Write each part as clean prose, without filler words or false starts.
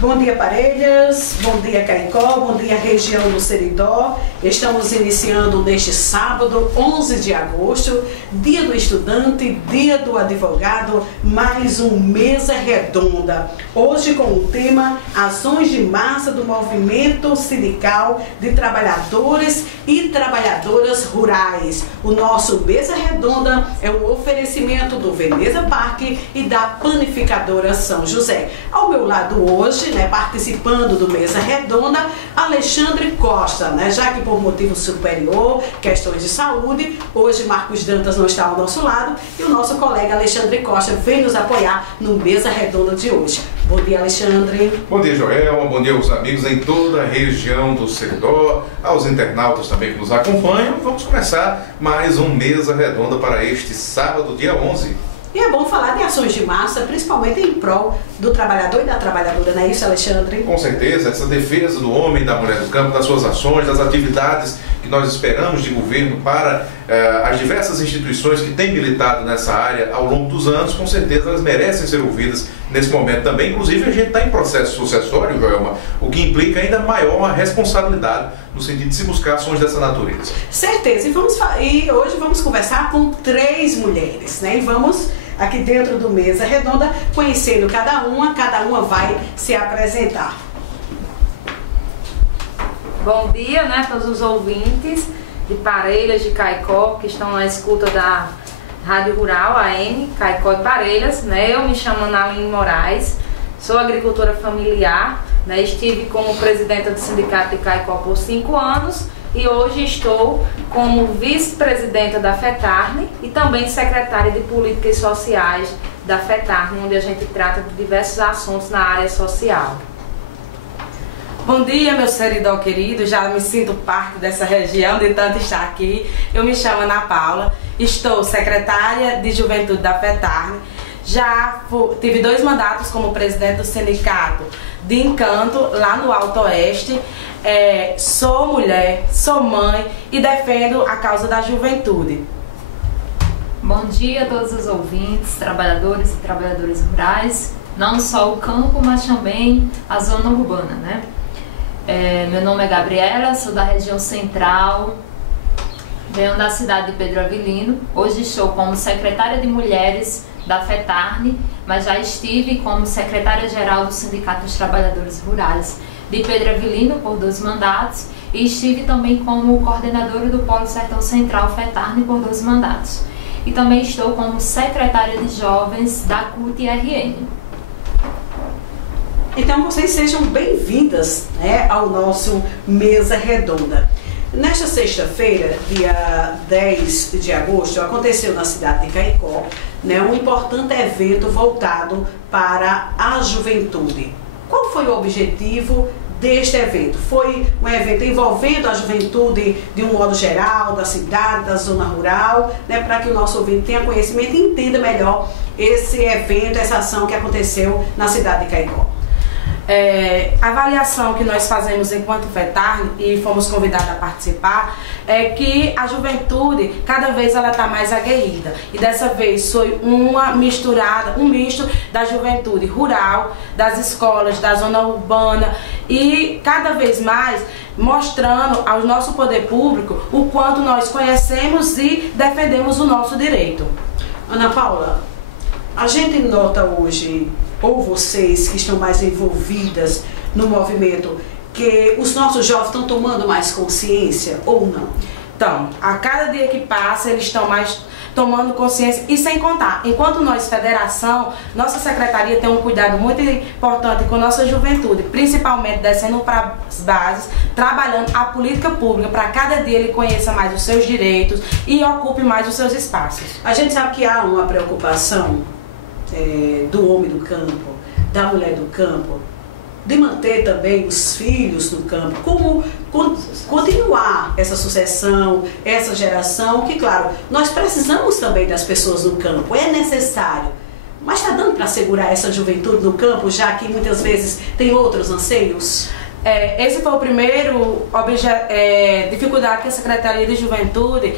Bom dia, Parelhas, bom dia, Caicó, bom dia, região do Seridó. Estamos iniciando neste sábado, 11 de agosto, dia do estudante, dia do advogado, mais um Mesa Redonda. Hoje com o tema Ações de Massa do Movimento Sindical de Trabalhadores e Trabalhadoras Rurais. O nosso Mesa Redonda é um oferecimento do Veneza Parque e da Panificadora São José. Ao meu lado hoje, participando do Mesa Redonda, Alexandre Costa, já que por motivo superior, questões de saúde, hoje Marcos Dantas não está ao nosso lado e o nosso colega Alexandre Costa vem nos apoiar no Mesa Redonda de hoje. Bom dia, Alexandre. Bom dia, Joelma. Bom dia aos amigos em toda a região do Seridó, aos internautas também que nos acompanham. Vamos começar mais um Mesa Redonda para este sábado, dia 11. E é bom falar de ações de massa, principalmente em prol do trabalhador e da trabalhadora, não é isso, Alexandre? Com certeza, essa defesa do homem e da mulher do campo, das suas ações, das atividades que nós esperamos de governo para as diversas instituições que têm militado nessa área ao longo dos anos, com certeza elas merecem ser ouvidas nesse momento também. Inclusive a gente está em processo sucessório, Joelma, o que implica ainda maior responsabilidade no sentido de se buscar ações dessa natureza. Certeza, e hoje vamos conversar com 3 mulheres, E vamos aqui dentro do Mesa Redonda, conhecendo cada uma vai se apresentar. Bom dia, a todos os ouvintes de Parelhas, de Caicó, que estão na escuta da Rádio Rural, AM, Caicó e Parelhas, Eu me chamo Analine Moraes, sou agricultora familiar, Estive como presidenta do Sindicato de Caicó por 5 anos e hoje estou como vice-presidenta da FETARNE e também secretária de Políticas Sociais da FETARNE, onde a gente trata de diversos assuntos na área social. Bom dia, meu Seridó querido, já me sinto parte dessa região de tanto estar aqui. Eu me chamo Ana Paula, estou secretária de Juventude da FETARNE, já tive 2 mandatos como presidente do sindicato de Encanto, lá no Alto Oeste. Sou mulher, sou mãe e defendo a causa da juventude. Bom dia a todos os ouvintes, trabalhadores e trabalhadoras rurais, não só o campo, mas também a zona urbana, Meu nome é Gabriela, sou da região central, venho da cidade de Pedro Avelino. Hoje estou como secretária de Mulheres da FETARNE, mas já estive como secretária-geral do Sindicato dos Trabalhadores Rurais de Pedro Avelino por 2 mandatos e estive também como coordenadora do Polo Sertão Central FETARNE por 2 mandatos. E também estou como secretária de Jovens da CUT-RN. Então vocês sejam bem-vindas ao nosso Mesa Redonda. Nesta sexta-feira, dia 10 de agosto, aconteceu na cidade de Caicó um importante evento voltado para a juventude. Qual foi o objetivo deste evento? Foi um evento envolvendo a juventude de um modo geral, da cidade, da zona rural, para que o nosso ouvinte tenha conhecimento e entenda melhor esse evento, essa ação que aconteceu na cidade de Caicó. A avaliação que nós fazemos enquanto FETARNE e fomos convidados a participar é que a juventude cada vez ela está mais aguerrida e dessa vez foi um misto da juventude rural, das escolas, da zona urbana e cada vez mais mostrando ao nosso poder público o quanto nós conhecemos e defendemos o nosso direito. Ana Paula, a gente nota hoje, ou vocês que estão mais envolvidas no movimento, que os nossos jovens estão tomando mais consciência ou não? Então, a cada dia que passa eles estão mais tomando consciência e sem contar, enquanto nós, federação, nossa secretaria tem um cuidado muito importante com nossa juventude, principalmente descendo para as bases, trabalhando a política pública para cada dia ele conheça mais os seus direitos e ocupe mais os seus espaços. A gente sabe que há uma preocupação do homem do campo, da mulher do campo, de manter também os filhos no campo, como continuar essa sucessão, essa geração, que claro, nós precisamos também das pessoas no campo, é necessário, mas está dando para segurar essa juventude no campo, já que muitas vezes tem outros anseios? Esse foi o primeiro dificuldade que a Secretaria de Juventude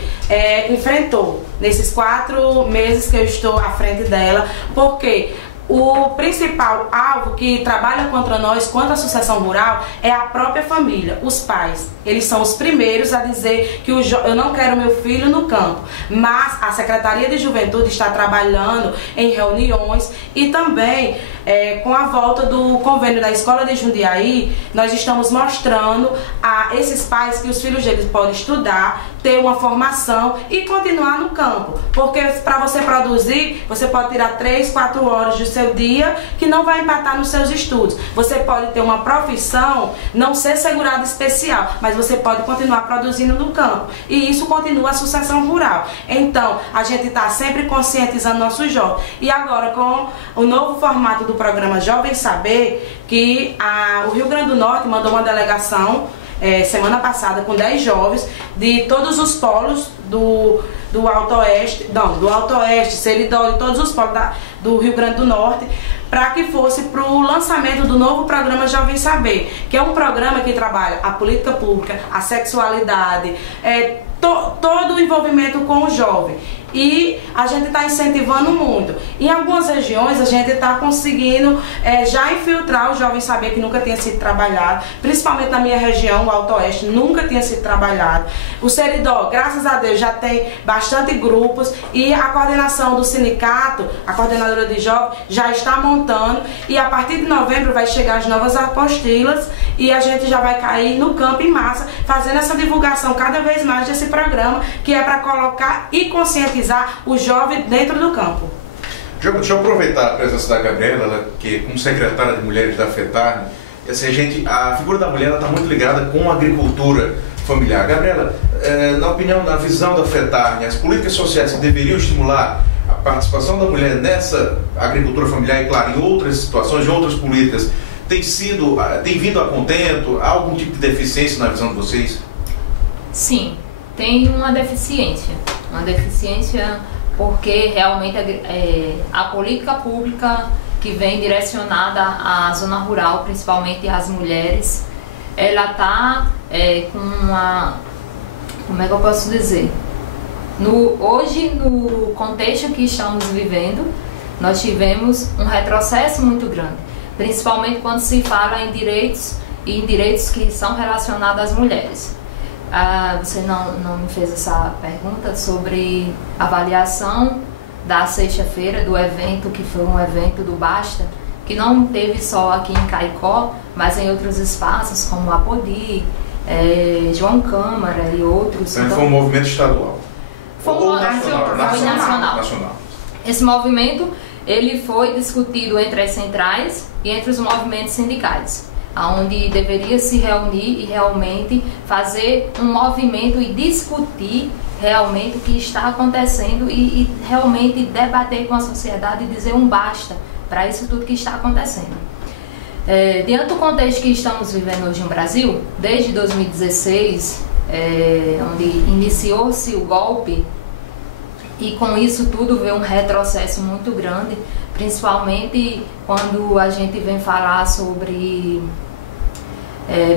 enfrentou nesses 4 meses que eu estou à frente dela, porque o principal alvo que trabalha contra nós, contra a associação rural, é a própria família, os pais. Eles são os primeiros a dizer que eu não quero meu filho no campo. Mas a Secretaria de Juventude está trabalhando em reuniões e também com a volta do convênio da Escola de Jundiaí, nós estamos mostrando a esses pais que os filhos deles podem estudar, ter uma formação e continuar no campo. Porque para você produzir, você pode tirar 3, 4 horas do seu dia que não vai empatar nos seus estudos. Você pode ter uma profissão, não ser segurado especial, mas você pode continuar produzindo no campo. E isso continua a sucessão rural. Então, a gente está sempre conscientizando nossos jovens. E agora, com o novo formato do programa Jovem Saber, que o Rio Grande do Norte mandou uma delegação semana passada com 10 jovens de todos os polos do Alto Oeste, Seridó, de todos os polos do Rio Grande do Norte, para que fosse para o lançamento do novo programa Jovem Saber, que é um programa que trabalha a política pública, a sexualidade, todo o envolvimento com o jovem. E a gente está incentivando muito. Em algumas regiões a gente está conseguindo já infiltrar o Jovem Saber, que nunca tinha sido trabalhado, principalmente na minha região, o Alto Oeste, nunca tinha sido trabalhado. O Seridó, graças a Deus, já tem bastante grupos e a coordenação do sindicato, a coordenadora de jovens, já está montando, e a partir de novembro vai chegar as novas apostilas e a gente já vai cair no campo em massa, fazendo essa divulgação cada vez mais desse programa, que é para colocar e conscientizar o jovem dentro do campo. Deixa eu aproveitar a presença da Gabriela, que como secretária de Mulheres da FETARN, a figura da mulher está muito ligada com a agricultura familiar. Gabriela, na opinião, na visão da FETARN, as políticas sociais que deveriam estimular a participação da mulher nessa agricultura familiar e, claro, em outras situações, em outras políticas, tem vindo a contento? Há algum tipo de deficiência na visão de vocês? Sim, tem uma deficiência porque realmente a política pública que vem direcionada à zona rural, principalmente às mulheres, ela está com uma, como é que eu posso dizer? Hoje, no contexto que estamos vivendo, nós tivemos um retrocesso muito grande, principalmente quando se fala em direitos que são relacionados às mulheres. Você não me fez essa pergunta sobre a avaliação da sexta-feira do evento, que foi um evento do Basta, que não teve só aqui em Caicó, mas em outros espaços como Apodi, João Câmara e outros. Então, foi um movimento estadual? Foi nacional. Esse movimento ele foi discutido entre as centrais e entre os movimentos sindicais, onde deveria se reunir e realmente fazer um movimento e discutir realmente o que está acontecendo e realmente debater com a sociedade e dizer um basta para isso tudo que está acontecendo. Diante do contexto que estamos vivendo hoje no Brasil, desde 2016, onde iniciou-se o golpe, e com isso tudo veio um retrocesso muito grande, principalmente quando a gente vem falar sobre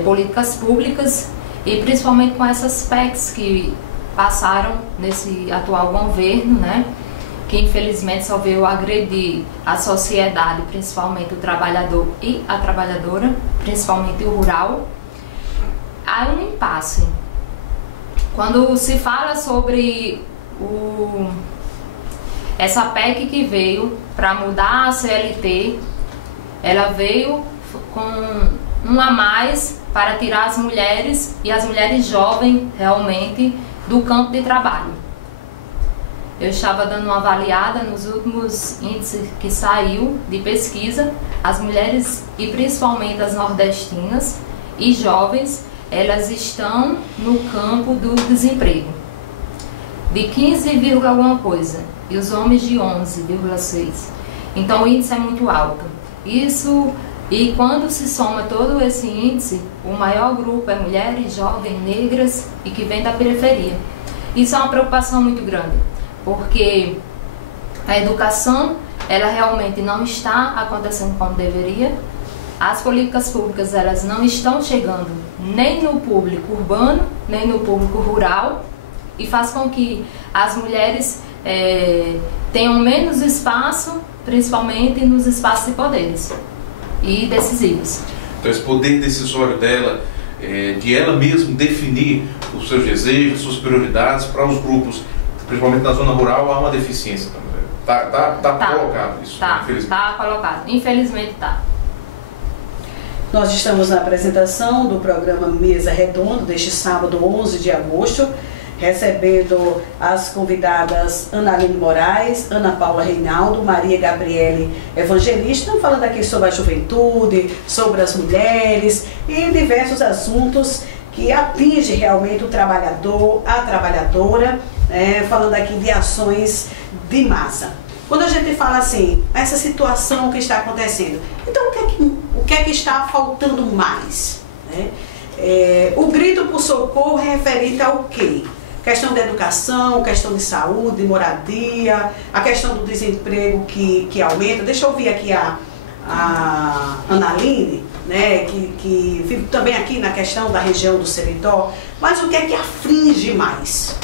políticas públicas e principalmente com essas PECs que passaram nesse atual governo, né, que infelizmente só veio agredir a sociedade, principalmente o trabalhador e a trabalhadora, principalmente o rural. Há um impasse. Quando se fala sobre essa PEC que veio para mudar a CLT, ela veio com um a mais para tirar as mulheres e as mulheres jovens realmente do campo de trabalho. Eu estava dando uma avaliada nos últimos índices que saiu de pesquisa, as mulheres e principalmente as nordestinas e jovens, elas estão no campo do desemprego de 15, alguma coisa, e os homens de 11,6. Então o índice é muito alto. E quando se soma todo esse índice, o maior grupo é mulheres, jovens, negras e que vem da periferia. Isso é uma preocupação muito grande, porque a educação, ela realmente não está acontecendo como deveria. As políticas públicas, elas não estão chegando nem no público urbano, nem no público rural, e faz com que as mulheres tenham menos espaço, principalmente nos espaços de poderes e decisivos. Então esse poder decisório dela, de ela mesma definir os seus desejos, suas prioridades para os grupos, principalmente na zona rural, há uma deficiência também. Tá colocado isso, infelizmente. Tá colocado, infelizmente tá. Nós estamos na apresentação do programa Mesa Redonda, deste sábado, 11 de agosto, recebendo as convidadas Ana Aline Moraes, Ana Paula Reinaldo, Maria Gabriele Evangelista, falando aqui sobre a juventude, sobre as mulheres e diversos assuntos que atingem realmente o trabalhador, a trabalhadora, falando aqui de ações de massa. Quando a gente fala assim, essa situação que está acontecendo, então o que é que está faltando mais? O grito por socorro é referente ao quê? Questão de educação, questão de saúde, moradia, a questão do desemprego que aumenta. Deixa eu ouvir aqui a Ana Aline, que vive também aqui na questão da região do Seridó, mas o que é que aflige mais?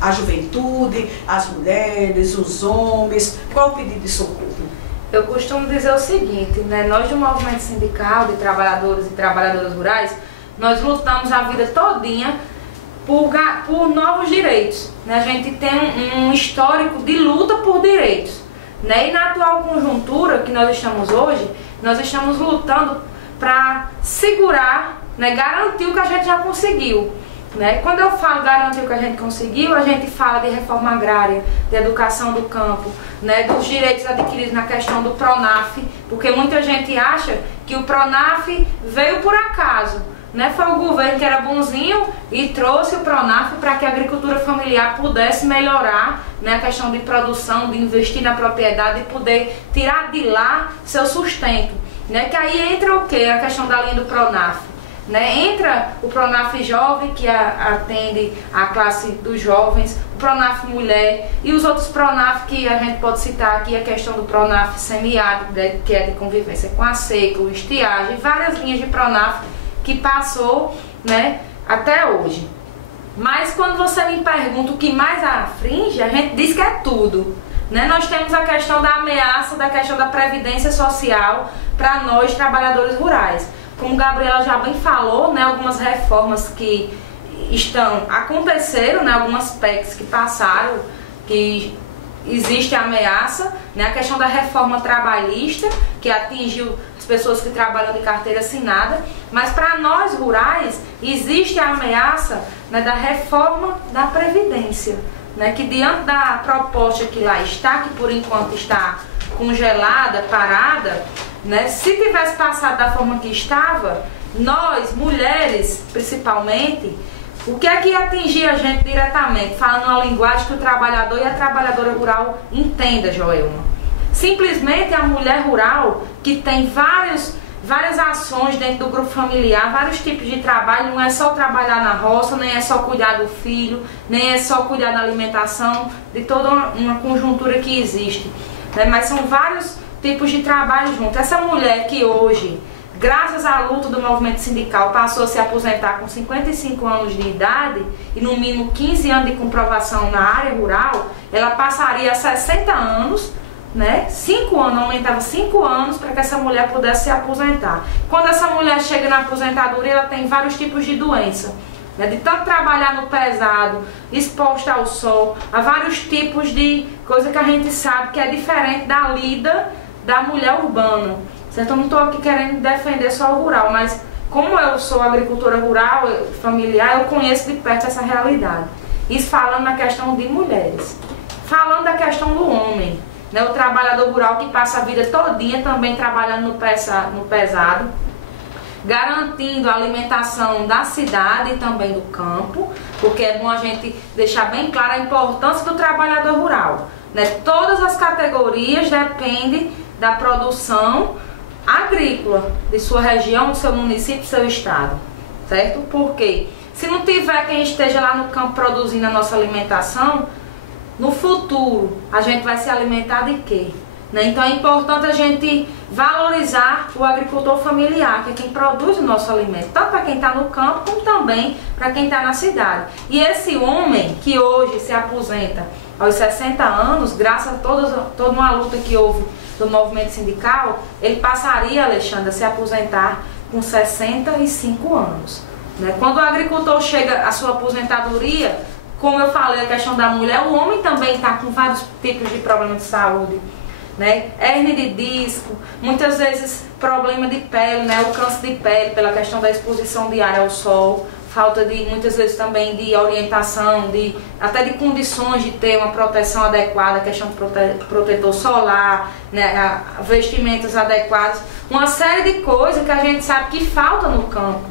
A juventude, as mulheres, os homens, qual o pedido de socorro? Eu costumo dizer o seguinte, nós do movimento sindical de trabalhadores e trabalhadoras rurais, nós lutamos a vida todinha por novos direitos. A gente tem um histórico de luta por direitos. E na atual conjuntura que nós estamos hoje, nós estamos lutando para segurar, garantir o que a gente já conseguiu. Quando eu falo garantir o que a gente conseguiu, a gente fala de reforma agrária, de educação do campo, dos direitos adquiridos na questão do PRONAF, porque muita gente acha que o PRONAF veio por acaso. Foi o governo que era bonzinho e trouxe o PRONAF para que a agricultura familiar pudesse melhorar a questão de produção, de investir na propriedade e poder tirar de lá seu sustento. Que aí entra o quê? A questão da linha do PRONAF. Entra o PRONAF Jovem, que atende a classe dos jovens, o PRONAF Mulher e os outros PRONAF que a gente pode citar aqui, a questão do PRONAF Semiárido, que é de convivência com a seca, o estiagem, várias linhas de PRONAF que passou até hoje. Mas quando você me pergunta o que mais aflige, a gente diz que é tudo. Nós temos a questão da ameaça, da questão da previdência social para nós trabalhadores rurais. Como Gabriela já bem falou, algumas reformas que aconteceram, algumas PECs que passaram, que existe a ameaça, a questão da reforma trabalhista, que atingiu as pessoas que trabalham de carteira assinada, mas para nós rurais existe a ameaça da reforma da Previdência, que diante da proposta que lá está, que por enquanto está congelada, parada, se tivesse passado da forma que estava, nós, mulheres principalmente, o que é que atingia a gente diretamente, falando uma linguagem que o trabalhador e a trabalhadora rural entenda, Joelma? Simplesmente a mulher rural, que tem várias ações dentro do grupo familiar, vários tipos de trabalho, não é só trabalhar na roça, nem é só cuidar do filho, nem é só cuidar da alimentação, de toda uma conjuntura que existe, mas são vários tipos de trabalho junto. Essa mulher que hoje, graças à luta do movimento sindical, passou a se aposentar com 55 anos de idade e no mínimo 15 anos de comprovação na área rural, ela passaria a 60 anos, 5 anos, aumentava 5 anos para que essa mulher pudesse se aposentar. Quando essa mulher chega na aposentadoria, ela tem vários tipos de doença, de tanto trabalhar no pesado, exposta ao sol, a vários tipos de coisa que a gente sabe que é diferente da lida da mulher urbana. Certo? Eu não estou aqui querendo defender só o rural, mas como eu sou agricultora rural, familiar, eu conheço de perto essa realidade. Isso falando na questão de mulheres. Falando da questão do homem, o trabalhador rural que passa a vida todinha também trabalhando no pesado, garantindo a alimentação da cidade e também do campo, porque é bom a gente deixar bem clara a importância do trabalhador rural. Todas as categorias dependem da produção agrícola de sua região, do seu município, do seu estado, certo? Porque se não tiver quem esteja lá no campo produzindo a nossa alimentação, no futuro a gente vai se alimentar de quê? Então é importante a gente valorizar o agricultor familiar, que é quem produz o nosso alimento, tanto para quem está no campo, como também para quem está na cidade. E esse homem que hoje se aposenta aos 60 anos, graças a toda uma luta que houve do movimento sindical, ele passaria, Alexandre, a se aposentar com 65 anos. Né? Quando o agricultor chega à sua aposentadoria, como eu falei, a questão da mulher, o homem também está com vários tipos de problemas de saúde. Né? Hérnia de disco, muitas vezes problema de pele, né? O câncer de pele pela questão da exposição diária ao sol, falta de, muitas vezes também de orientação, até de condições de ter uma proteção adequada, a questão de protetor solar, né? Vestimentas adequadas, uma série de coisas que a gente sabe que falta no campo,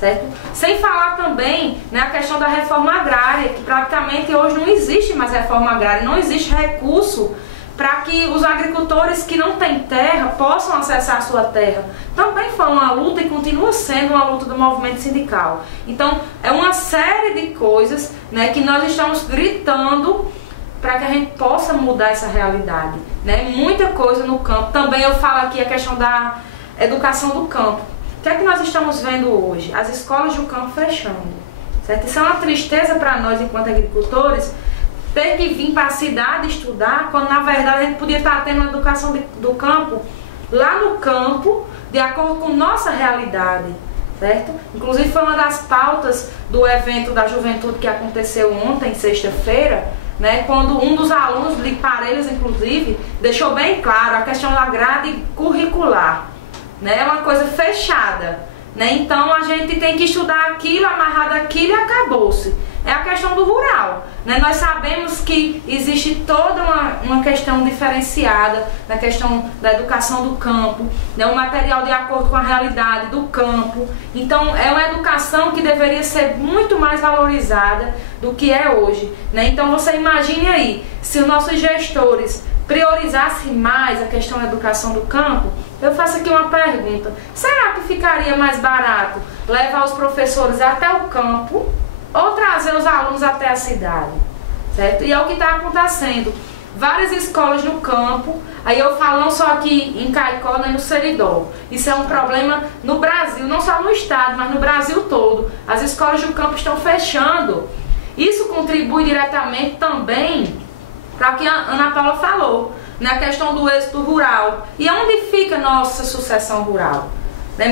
certo? Sem falar também, né, a questão da reforma agrária, que praticamente hoje não existe mais reforma agrária, não existe recurso para que os agricultores que não têm terra possam acessar a sua terra. Também foi uma luta e continua sendo uma luta do movimento sindical. Então, é uma série de coisas, né, que nós estamos gritando para que a gente possa mudar essa realidade. Né? Muita coisa no campo. Também eu falo aqui a questão da educação do campo. O que é que nós estamos vendo hoje? As escolas do campo fechando. Certo? Isso é uma tristeza para nós, enquanto agricultores, ter que vir para a cidade estudar, quando na verdade a gente podia estar tendo uma educação do campo lá no campo, de acordo com nossa realidade, certo? Inclusive foi uma das pautas do evento da juventude que aconteceu ontem, sexta-feira, né, quando um dos alunos de Parelhas, inclusive, deixou bem claro a questão da grade curricular, né? É uma coisa fechada, né? Então a gente tem que estudar aquilo, amarrado aquilo e acabou-se. É a questão do rural, né? Nós sabemos que existe toda uma questão diferenciada na questão da educação do campo, né? Um material de acordo com a realidade do campo. Então é uma educação que deveria ser muito mais valorizada do que é hoje, né? Então você imagine aí, se os nossos gestores priorizassem mais a questão da educação do campo, eu faço aqui uma pergunta: será que ficaria mais barato levar os professores até o campo ou trazer os alunos até a cidade, certo? E é o que está acontecendo. Várias escolas no campo, aí eu falo não só aqui em Caicó, nem no Seridó. Isso é um problema no Brasil, não só no estado, mas no Brasil todo. As escolas do campo estão fechando. Isso contribui diretamente também para o que a Ana Paula falou, na questão do êxito rural. E onde fica nossa sucessão rural?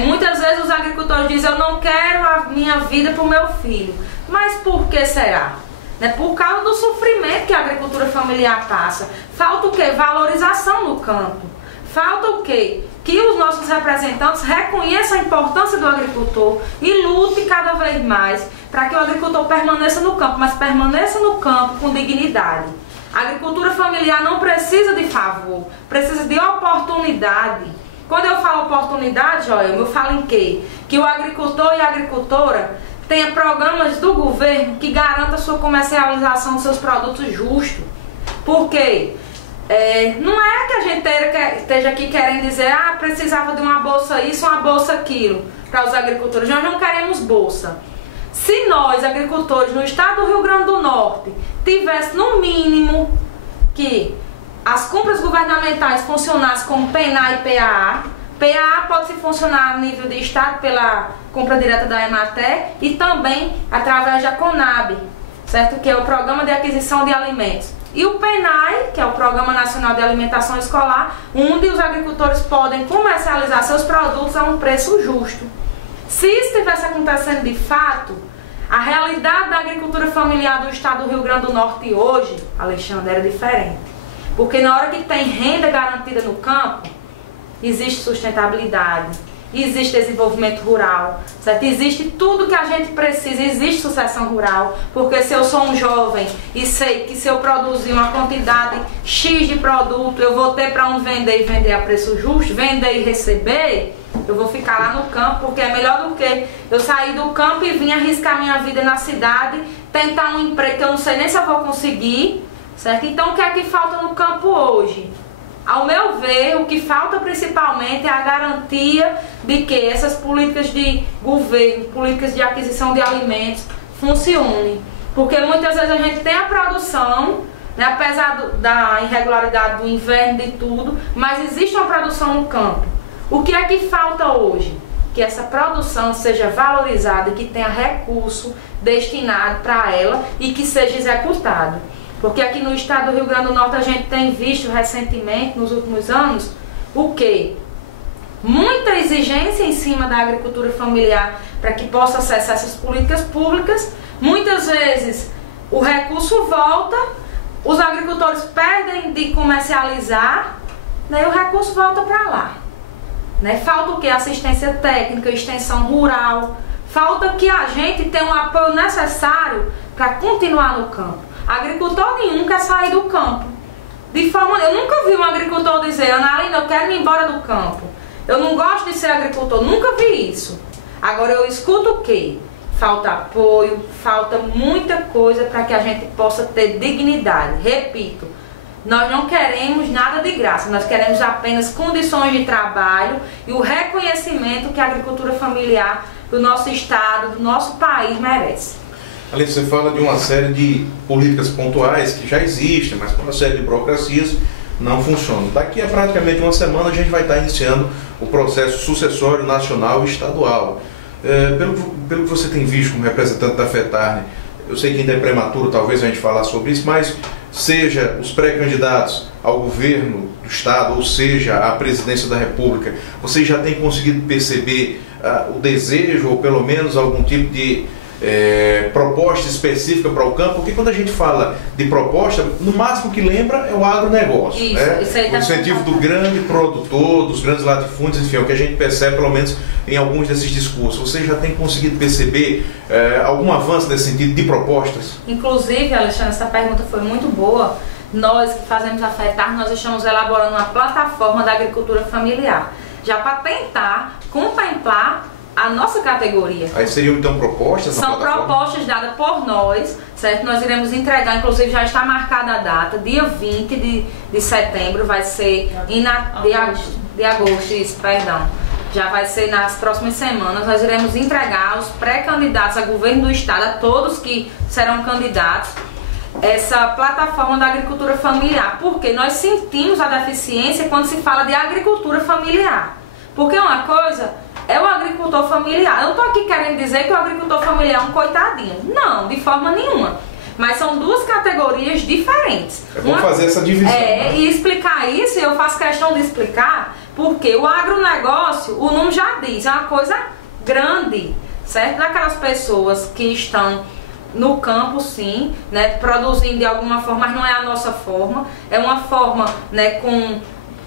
Muitas vezes os agricultores dizem: eu não quero a minha vida para o meu filho. Mas por que será? Por causa do sofrimento que a agricultura familiar passa. Falta o quê? Valorização no campo. Falta o quê? Que os nossos representantes reconheçam a importância do agricultor e lutem cada vez mais para que o agricultor permaneça no campo, mas permaneça no campo com dignidade. A agricultura familiar não precisa de favor, precisa de oportunidade. Quando eu falo oportunidade, Joel, eu falo em quê? Que o agricultor e a agricultora tenha programas do governo que garantam a sua comercialização dos seus produtos justos. Por quê? Não é que a gente esteja aqui querendo dizer: ah, precisava de uma bolsa isso, uma bolsa aquilo para os agricultores. Nós não queremos bolsa. Se nós, agricultores, no estado do Rio Grande do Norte, tivesse no mínimo que as compras governamentais funcionassem como PENA e PAA. PAA pode funcionar a nível de estado pela compra direta da Emater e também através da Conab, certo? Que é o Programa de Aquisição de Alimentos. E o PENAI, que é o Programa Nacional de Alimentação Escolar, onde os agricultores podem comercializar seus produtos a um preço justo. Se isso estivesse acontecendo de fato, a realidade da agricultura familiar do estado do Rio Grande do Norte hoje, Alexandre, era diferente. Porque na hora que tem renda garantida no campo, existe sustentabilidade, existe desenvolvimento rural, certo? Existe tudo que a gente precisa, existe sucessão rural, porque se eu sou um jovem e sei que se eu produzir uma quantidade X de produto, eu vou ter para onde vender e vender a preço justo, vender e receber, eu vou ficar lá no campo, porque é melhor do que eu sair do campo e vir arriscar minha vida na cidade, tentar um emprego que eu não sei nem se eu vou conseguir, certo? Então o que é que falta no campo hoje? Ao meu ver, o que falta principalmente é a garantia de que essas políticas de governo, políticas de aquisição de alimentos funcionem. Porque muitas vezes a gente tem a produção, né, apesar da irregularidade do inverno e de tudo, mas existe uma produção no campo. O que é que falta hoje? Que essa produção seja valorizada e que tenha recurso destinado para ela e que seja executado. Porque aqui no estado do Rio Grande do Norte a gente tem visto recentemente, nos últimos anos, o quê? Muita exigência em cima da agricultura familiar para que possa acessar essas políticas públicas. Muitas vezes o recurso volta, os agricultores perdem de comercializar, né, e o recurso volta para lá. Né? Falta o quê? Assistência técnica, extensão rural. Falta que a gente tenha o apoio necessário para continuar no campo. Agricultor nenhum quer sair do campo. De forma, eu nunca vi um agricultor dizer: Analina, eu quero ir embora do campo. Eu não gosto de ser agricultor. Nunca vi isso. Agora eu escuto o quê? Falta apoio, falta muita coisa para que a gente possa ter dignidade. Repito, nós não queremos nada de graça. Nós queremos apenas condições de trabalho e o reconhecimento que a agricultura familiar do nosso estado, do nosso país merece. Ali você fala de uma série de políticas pontuais que já existem, mas por uma série de burocracias não funcionam. Daqui a praticamente uma semana a gente vai estar iniciando o processo sucessório nacional e estadual. Pelo que você tem visto como representante da FETARNE, eu sei que ainda é prematuro talvez a gente falar sobre isso, mas seja os pré-candidatos ao governo do estado, ou seja, à presidência da República, vocês já têm conseguido perceber o desejo, ou pelo menos algum tipo de proposta específica para o campo? Porque quando a gente fala de proposta, no máximo que lembra é o agronegócio. Isso, né? Isso aí o incentivo do grande produtor, dos grandes latifúndios, enfim, é o que a gente percebe pelo menos em alguns desses discursos. Você já tem conseguido perceber algum avanço nesse sentido de propostas? Inclusive, Alexandre, essa pergunta foi muito boa. Nós que fazemos a FETARNE, nós estamos elaborando uma plataforma da agricultura familiar, já para tentar contemplar a nossa categoria. Aí seriam então propostas? São propostas dadas por nós, certo? Nós iremos entregar, inclusive já está marcada a data, dia 20 de setembro, vai ser de agosto, isso, perdão. Já vai ser nas próximas semanas, nós iremos entregar aos pré-candidatos a governo do estado, a todos que serão candidatos, essa plataforma da agricultura familiar. Porque nós sentimos a deficiência quando se fala de agricultura familiar. Porque uma coisa é o agricultor familiar. Eu não estou aqui querendo dizer que o agricultor familiar é um coitadinho. Não, de forma nenhuma. Mas são duas categorias diferentes. É bom fazer essa divisão. Né? E explicar isso, eu faço questão de explicar, porque o agronegócio, o nome já diz, é uma coisa grande, certo? Daquelas pessoas que estão no campo, sim, né, produzindo de alguma forma, mas não é a nossa forma. É uma forma, né, com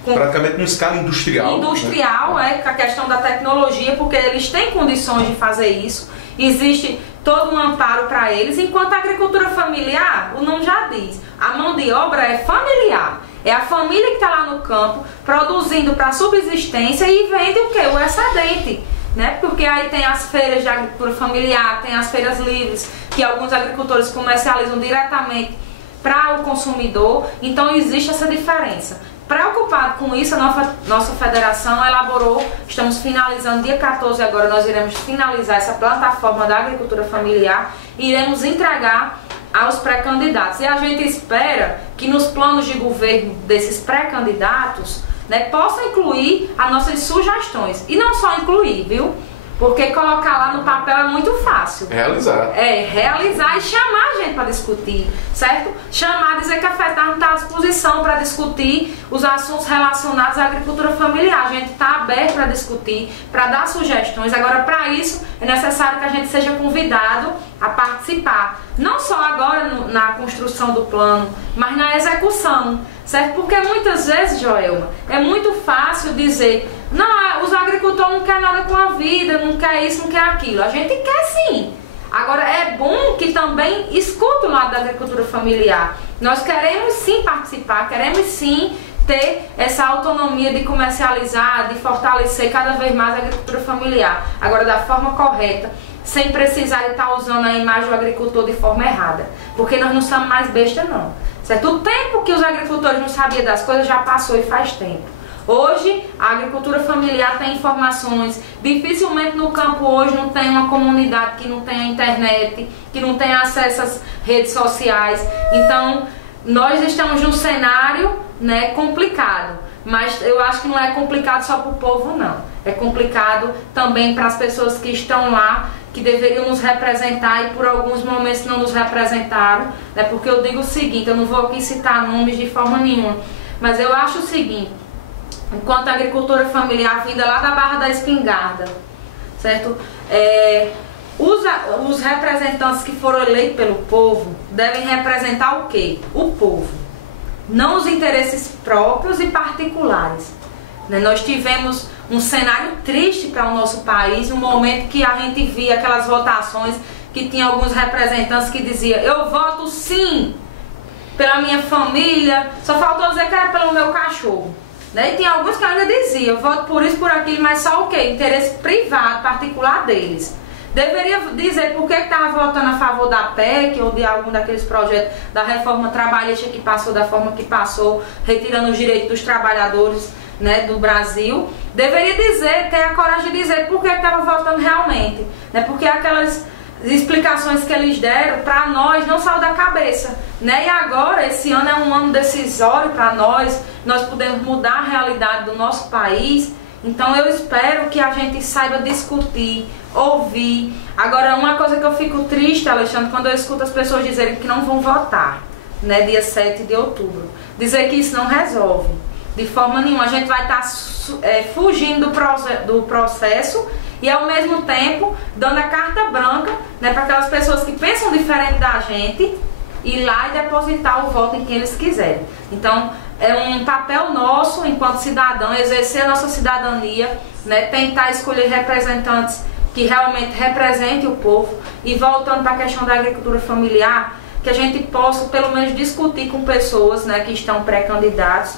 praticamente numa escala industrial. Industrial, né? Com a questão da tecnologia, porque eles têm condições de fazer isso. Existe todo um amparo para eles, enquanto a agricultura familiar, o nome já diz, a mão de obra é familiar. É a família que está lá no campo, produzindo para subsistência e vende o quê? O excedente. Né? Porque aí tem as feiras de agricultura familiar, tem as feiras livres, que alguns agricultores comercializam diretamente para o consumidor. Então existe essa diferença. Preocupado com isso, a nossa federação elaborou, estamos finalizando, dia 14 agora, nós iremos finalizar essa plataforma da agricultura familiar e iremos entregar aos pré-candidatos. E a gente espera que nos planos de governo desses pré-candidatos, né, possa incluir as nossas sugestões. E não só incluir, viu? Porque colocar lá no papel é muito fácil. Realizar. Realizar e chamar a gente para discutir, certo? Chamar, dizer que a FETARNE está à disposição para discutir os assuntos relacionados à agricultura familiar. A gente está aberto para discutir, para dar sugestões. Agora, para isso, é necessário que a gente seja convidado a participar. Não só agora na construção do plano, mas na execução, certo? Porque muitas vezes, Joelma, é muito fácil dizer: não, os agricultores não querem nada com a vida, não quer isso, não quer aquilo. A gente quer sim. Agora, é bom que também escuta o lado da agricultura familiar. Nós queremos sim participar, queremos sim ter essa autonomia de comercializar, de fortalecer cada vez mais a agricultura familiar. Agora, da forma correta, sem precisar de estar usando a imagem do agricultor de forma errada. Porque nós não somos mais besta, não. Certo? O tempo que os agricultores não sabiam das coisas já passou e faz tempo. Hoje, a agricultura familiar tem informações. Dificilmente no campo hoje não tem uma comunidade que não tenha internet, que não tenha acesso às redes sociais. Então, nós estamos num cenário, né, complicado. Mas eu acho que não é complicado só para o povo, não. É complicado também para as pessoas que estão lá que deveriam nos representar e por alguns momentos não nos representaram, né? Porque eu digo o seguinte, eu não vou aqui citar nomes de forma nenhuma, mas eu acho o seguinte, enquanto agricultura familiar vinda lá da Barra da Espingarda, certo? Os representantes que foram eleitos pelo povo devem representar o quê? O povo, não os interesses próprios e particulares. Nós tivemos um cenário triste para o nosso país, um momento que a gente via aquelas votações que tinha alguns representantes que diziam: eu voto sim pela minha família, só faltou dizer que era pelo meu cachorro. E tem alguns que ainda diziam: eu voto por isso, por aquilo, mas só o quê? Interesse privado, particular deles. Deveria dizer por que estava votando a favor da PEC ou de algum daqueles projetos da reforma trabalhista que passou da forma que passou, retirando os direitos dos trabalhadores, né, do Brasil. Deveria dizer, ter a coragem de dizer por que estava votando realmente, né, porque aquelas explicações que eles deram para nós não saiu da cabeça, né? E agora esse ano é um ano decisório para nós podemos mudar a realidade do nosso país. Então eu espero que a gente saiba discutir, ouvir. Agora, uma coisa que eu fico triste, Alexandre, quando eu escuto as pessoas dizerem que não vão votar, né, dia 7 de outubro, dizer que isso não resolve de forma nenhuma. A gente vai estar fugindo do processo e ao mesmo tempo dando a carta branca, né, para aquelas pessoas que pensam diferente da gente ir lá e depositar o voto em quem eles quiserem. Então é um papel nosso enquanto cidadão exercer a nossa cidadania, né, tentar escolher representantes que realmente representem o povo. E voltando para a questão da agricultura familiar, que a gente possa pelo menos discutir com pessoas, né, que estão pré-candidatos,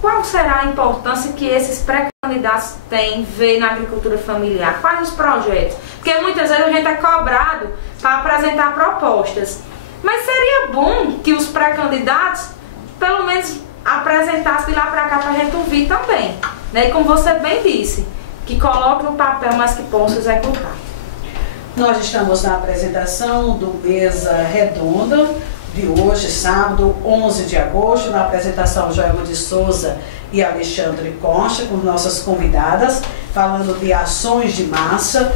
qual será a importância que esses pré-candidatos têm ver na agricultura familiar? Quais os projetos? Porque muitas vezes a gente é cobrado para apresentar propostas. Mas seria bom que os pré-candidatos, pelo menos, apresentassem de lá para cá para a gente ouvir também. Né? E como você bem disse, que coloque no papel, mas que possa executar. Nós estamos na apresentação do Mesa Redonda de hoje, sábado, 11 de agosto, na apresentação Joelma de Souza e Alexandre Costa, com nossas convidadas, falando de ações de massa,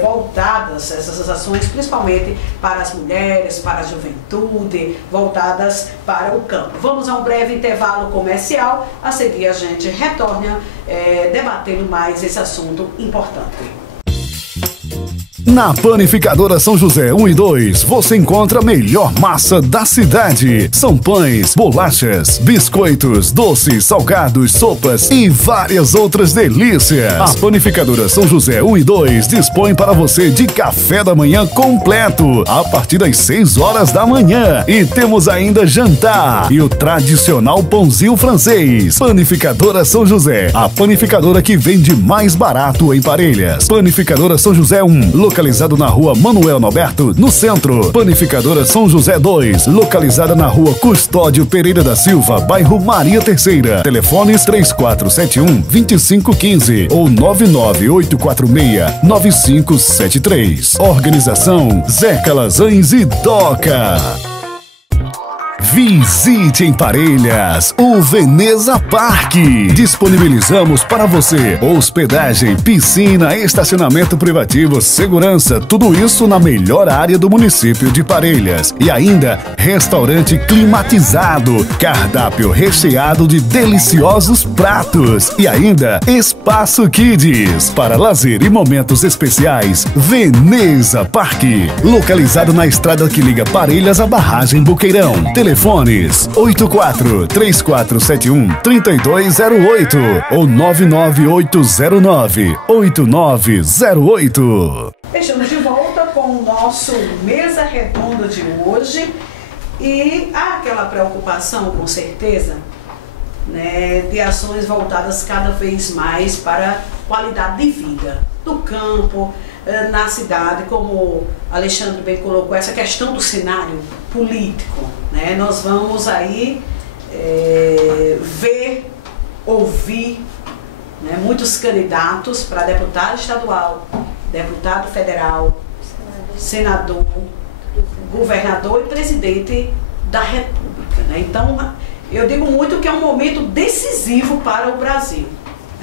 voltadas, essas ações principalmente para as mulheres, para a juventude, voltadas para o campo. Vamos a um breve intervalo comercial, a seguir a gente retorna debatendo mais esse assunto importante. Na Panificadora São José 1 e 2, você encontra a melhor massa da cidade. São pães, bolachas, biscoitos, doces, salgados, sopas e várias outras delícias. A Panificadora São José 1 e 2 dispõe para você de café da manhã completo, a partir das 6 horas da manhã. E temos ainda jantar e o tradicional pãozinho francês. Panificadora São José, a panificadora que vende mais barato em Parelhas. Panificadora São José 1, localizado na rua Manuel Norberto, no centro. Panificadora São José 2, localizada na rua Custódio Pereira da Silva, bairro Maria Terceira. Telefones 3471-2515 ou 99846-9573. Organização Zé Calazans e Doca. Visite em Parelhas o Veneza Parque. Disponibilizamos para você hospedagem, piscina, estacionamento privativo, segurança, tudo isso na melhor área do município de Parelhas. E ainda restaurante climatizado, cardápio recheado de deliciosos pratos e ainda espaço Kids para lazer e momentos especiais. Veneza Parque, localizado na estrada que liga Parelhas à barragem Boqueirão. Telefones 84-3471-3208 ou 99809-8908. Estamos de volta com o nosso Mesa Redonda de hoje e há aquela preocupação, com certeza, né, de ações voltadas cada vez mais para a qualidade de vida do campo, na cidade, como Alexandre bem colocou, essa questão do cenário político, né? Nós vamos aí ver, ouvir, né, muitos candidatos para deputado estadual, deputado federal, senador, governador e presidente da República, né? Então, eu digo muito que é um momento decisivo para o Brasil.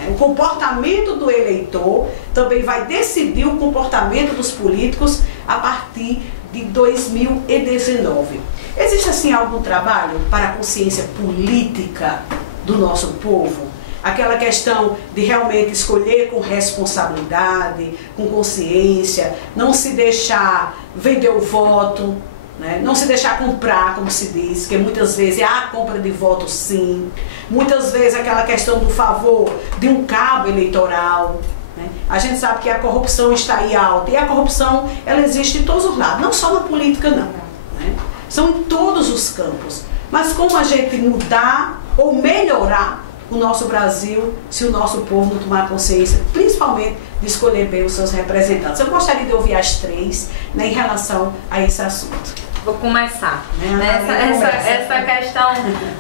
O comportamento do eleitor também vai decidir o comportamento dos políticos a partir de 2019. Existe assim algum trabalho para a consciência política do nosso povo? Aquela questão de realmente escolher com responsabilidade, com consciência, não se deixar vender o voto, né? Não se deixar comprar, como se diz, que muitas vezes há compra de voto sim, muitas vezes aquela questão do favor de um cabo eleitoral, né? A gente sabe que a corrupção está aí alta, e a corrupção ela existe em todos os lados, não só na política não, né? São em todos os campos, mas como a gente mudar ou melhorar o nosso Brasil, se o nosso povo não tomar consciência, principalmente de escolher bem os seus representantes. Eu gostaria de ouvir as três, né, em relação a esse assunto. Vou começar. Essa questão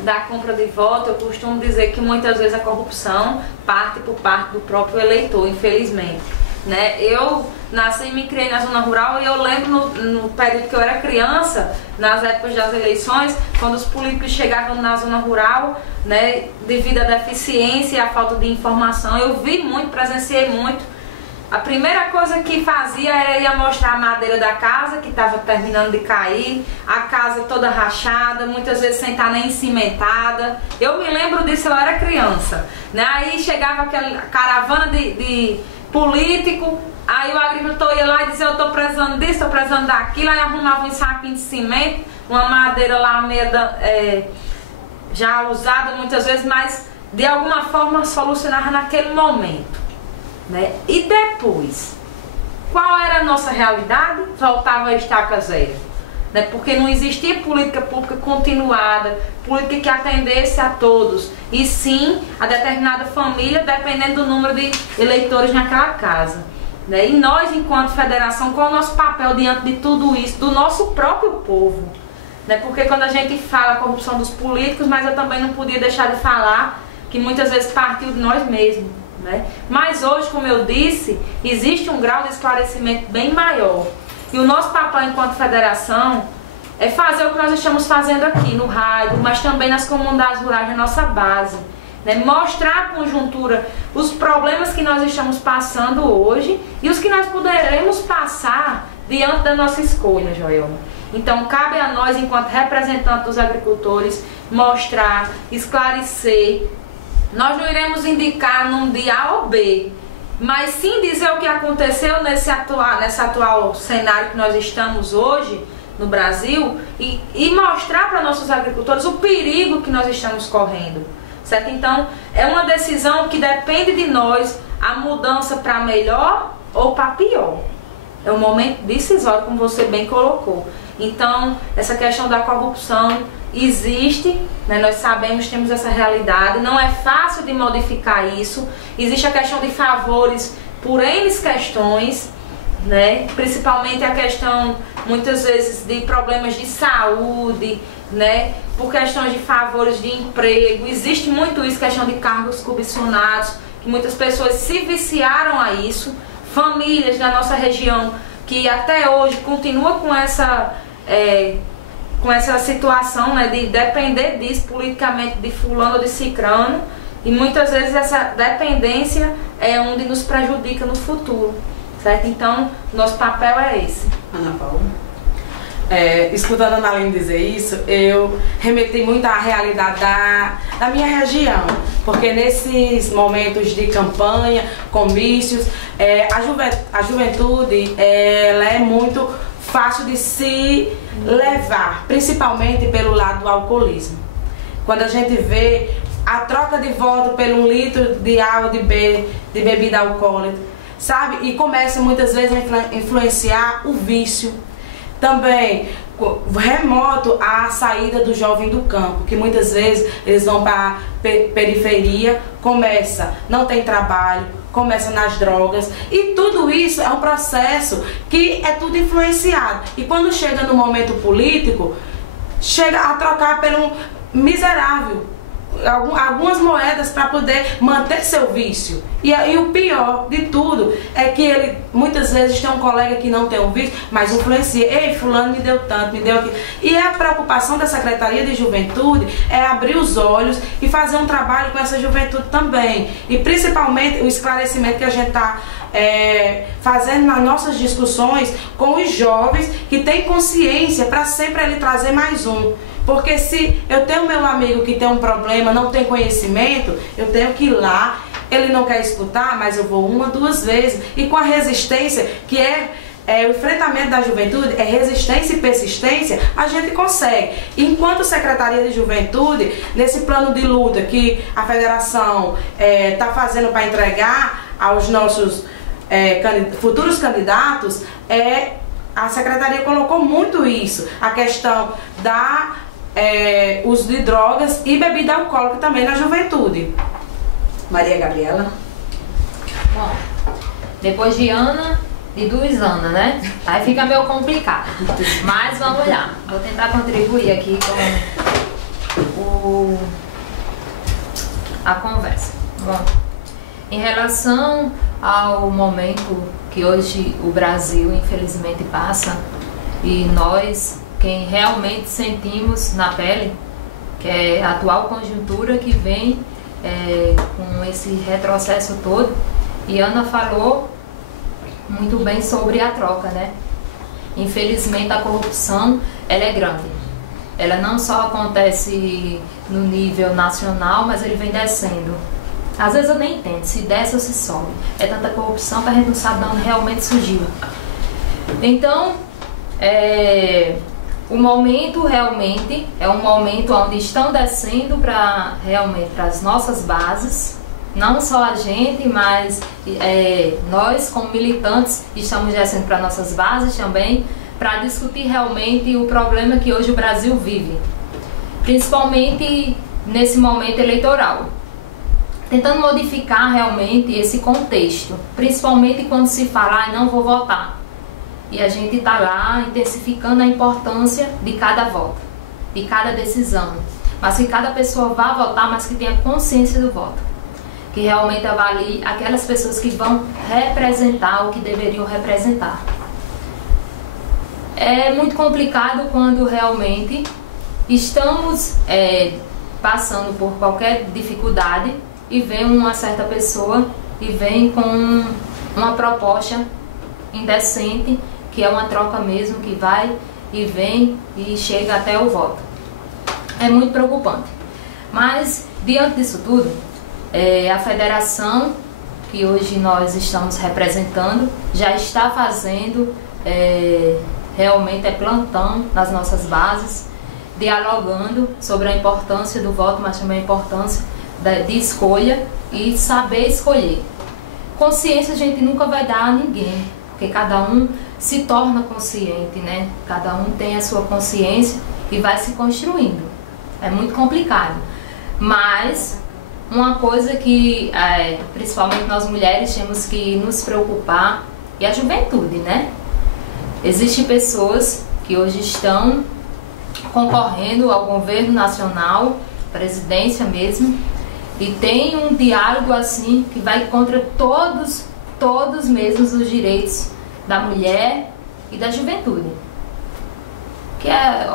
da compra de voto, eu costumo dizer que muitas vezes a corrupção parte por parte do próprio eleitor, infelizmente. Né? Eu nasci e me criei na zona rural e eu lembro no período que eu era criança, nas épocas das eleições, quando os políticos chegavam na zona rural, né, devido à deficiência e à falta de informação, eu vi muito, presenciei muito. A primeira coisa que fazia era ir mostrar a madeira da casa, que estava terminando de cair, a casa toda rachada, muitas vezes sem estar nem cimentada. Eu me lembro disso, eu era criança. Né? Aí chegava aquela caravana de político, aí o agricultor ia lá e dizia, eu estou precisando disso, estou precisando daquilo, aí arrumava um saquinho de cimento, uma madeira lá já usada muitas vezes, mas de alguma forma solucionava naquele momento. Né? E depois, qual era a nossa realidade? Voltava a estaca zero. Né? Porque não existia política pública continuada, política que atendesse a todos, e sim a determinada família, dependendo do número de eleitores naquela casa. Né? E nós, enquanto federação, qual é o nosso papel diante de tudo isso, do nosso próprio povo? Né? Porque quando a gente fala a corrupção dos políticos, mas eu também não podia deixar de falar que muitas vezes partiu de nós mesmos. Né? Mas hoje, como eu disse, existe um grau de esclarecimento bem maior. E o nosso papel enquanto federação é fazer o que nós estamos fazendo aqui no rádio, mas também nas comunidades rurais da nossa base. Né? Mostrar a conjuntura, os problemas que nós estamos passando hoje e os que nós poderemos passar diante da nossa escolha, Joelma. Então, cabe a nós, enquanto representantes dos agricultores, mostrar, esclarecer. Nós não iremos indicar num dia A ou B, mas sim dizer o que aconteceu nesse atual cenário que nós estamos hoje no Brasil e mostrar para nossos agricultores o perigo que nós estamos correndo, certo? Então, é uma decisão que depende de nós, a mudança para melhor ou para pior. É um momento decisório, como você bem colocou. Então, essa questão da corrupção existe, né? Nós sabemos, temos essa realidade, não é fácil de modificar isso. Existe a questão de favores por N questões, né? Principalmente a questão, muitas vezes, de problemas de saúde, né? Por questões de favores de emprego. Existe muito isso, questão de cargos comissionados, que muitas pessoas se viciaram a isso. Famílias da nossa região que até hoje continua com essa situação, né, de depender disso politicamente de fulano ou de cicrano, e muitas vezes essa dependência é onde nos prejudica no futuro, certo? Então, nosso papel é esse. Ana Paula? Escutando a Ana Aline dizer isso, eu remeti muito à realidade da minha região, porque nesses momentos de campanha, comícios, a juventude ela é muito fácil de se levar, principalmente pelo lado do alcoolismo. Quando a gente vê a troca de voto por 1 litro de A ou de B, de bebida alcoólica, sabe? E começa muitas vezes a influenciar o vício. Também remoto à saída do jovem do campo, que muitas vezes eles vão para a periferia, não tem trabalho, começa nas drogas, e tudo isso é um processo que é tudo influenciado. E quando chega no momento político, chega a trocar por um miserável, algumas moedas para poder manter seu vício. E o pior de tudo é que ele muitas vezes tem um colega que não tem um vício, mas influencia. Ei, fulano me deu tanto, me deu aquilo. E a preocupação da Secretaria de Juventude é abrir os olhos e fazer um trabalho com essa juventude também. E principalmente o esclarecimento que a gente está fazendo nas nossas discussões com os jovens que têm consciência para sempre ele trazer mais um. Porque se eu tenho meu amigo que tem um problema, não tem conhecimento, eu tenho que ir lá, ele não quer escutar, mas eu vou 1, 2 vezes. E com a resistência, que o enfrentamento da juventude, é resistência e persistência, a gente consegue. Enquanto Secretaria de Juventude, nesse plano de luta que a federação está fazendo para entregar aos nossos futuros candidatos, a Secretaria colocou muito isso, a questão da uso de drogas e bebida alcoólica também na juventude. Maria Gabriela. Bom, depois de Ana e duas Ana, né? Aí fica meio complicado. Mas vamos lá. Vou tentar contribuir aqui com a conversa. Bom, em relação ao momento que hoje o Brasil infelizmente passa, e nós, quem realmente sentimos na pele, que é a atual conjuntura que vem com esse retrocesso todo, e Ana falou muito bem sobre a troca, né? Infelizmente a corrupção, ela é grande. Ela não só acontece no nível nacional, mas ele vem descendo. Às vezes eu nem entendo se desce ou se sobe. É tanta corrupção que a gente não sabe de onde realmente surgiu. Então, o momento realmente é um momento onde estão descendo para as nossas bases. Não só a gente, mas nós como militantes estamos descendo para nossas bases também, para discutir realmente o problema que hoje o Brasil vive, principalmente nesse momento eleitoral, tentando modificar realmente esse contexto, principalmente quando se fala, não vou votar, e a gente está lá intensificando a importância de cada voto, de cada decisão, mas que cada pessoa vá votar, mas que tenha consciência do voto, que realmente avalie aquelas pessoas que vão representar o que deveriam representar. É muito complicado quando realmente estamos passando por qualquer dificuldade e vem uma certa pessoa e vem com uma proposta indecente, que é uma troca mesmo, que vai e vem e chega até o voto. É muito preocupante. Mas, diante disso tudo, a federação, que hoje nós estamos representando, já está fazendo realmente plantão nas nossas bases, dialogando sobre a importância do voto, mas também a importância de escolha e saber escolher. Consciência a gente nunca vai dar a ninguém, porque cada um se torna consciente, né? Cada um tem a sua consciência e vai se construindo. É muito complicado. Mas uma coisa que principalmente nós mulheres temos que nos preocupar é a juventude, né? Existem pessoas que hoje estão concorrendo ao governo nacional, presidência mesmo, e tem um diálogo assim que vai contra todos mesmo os direitos da mulher e da juventude, que é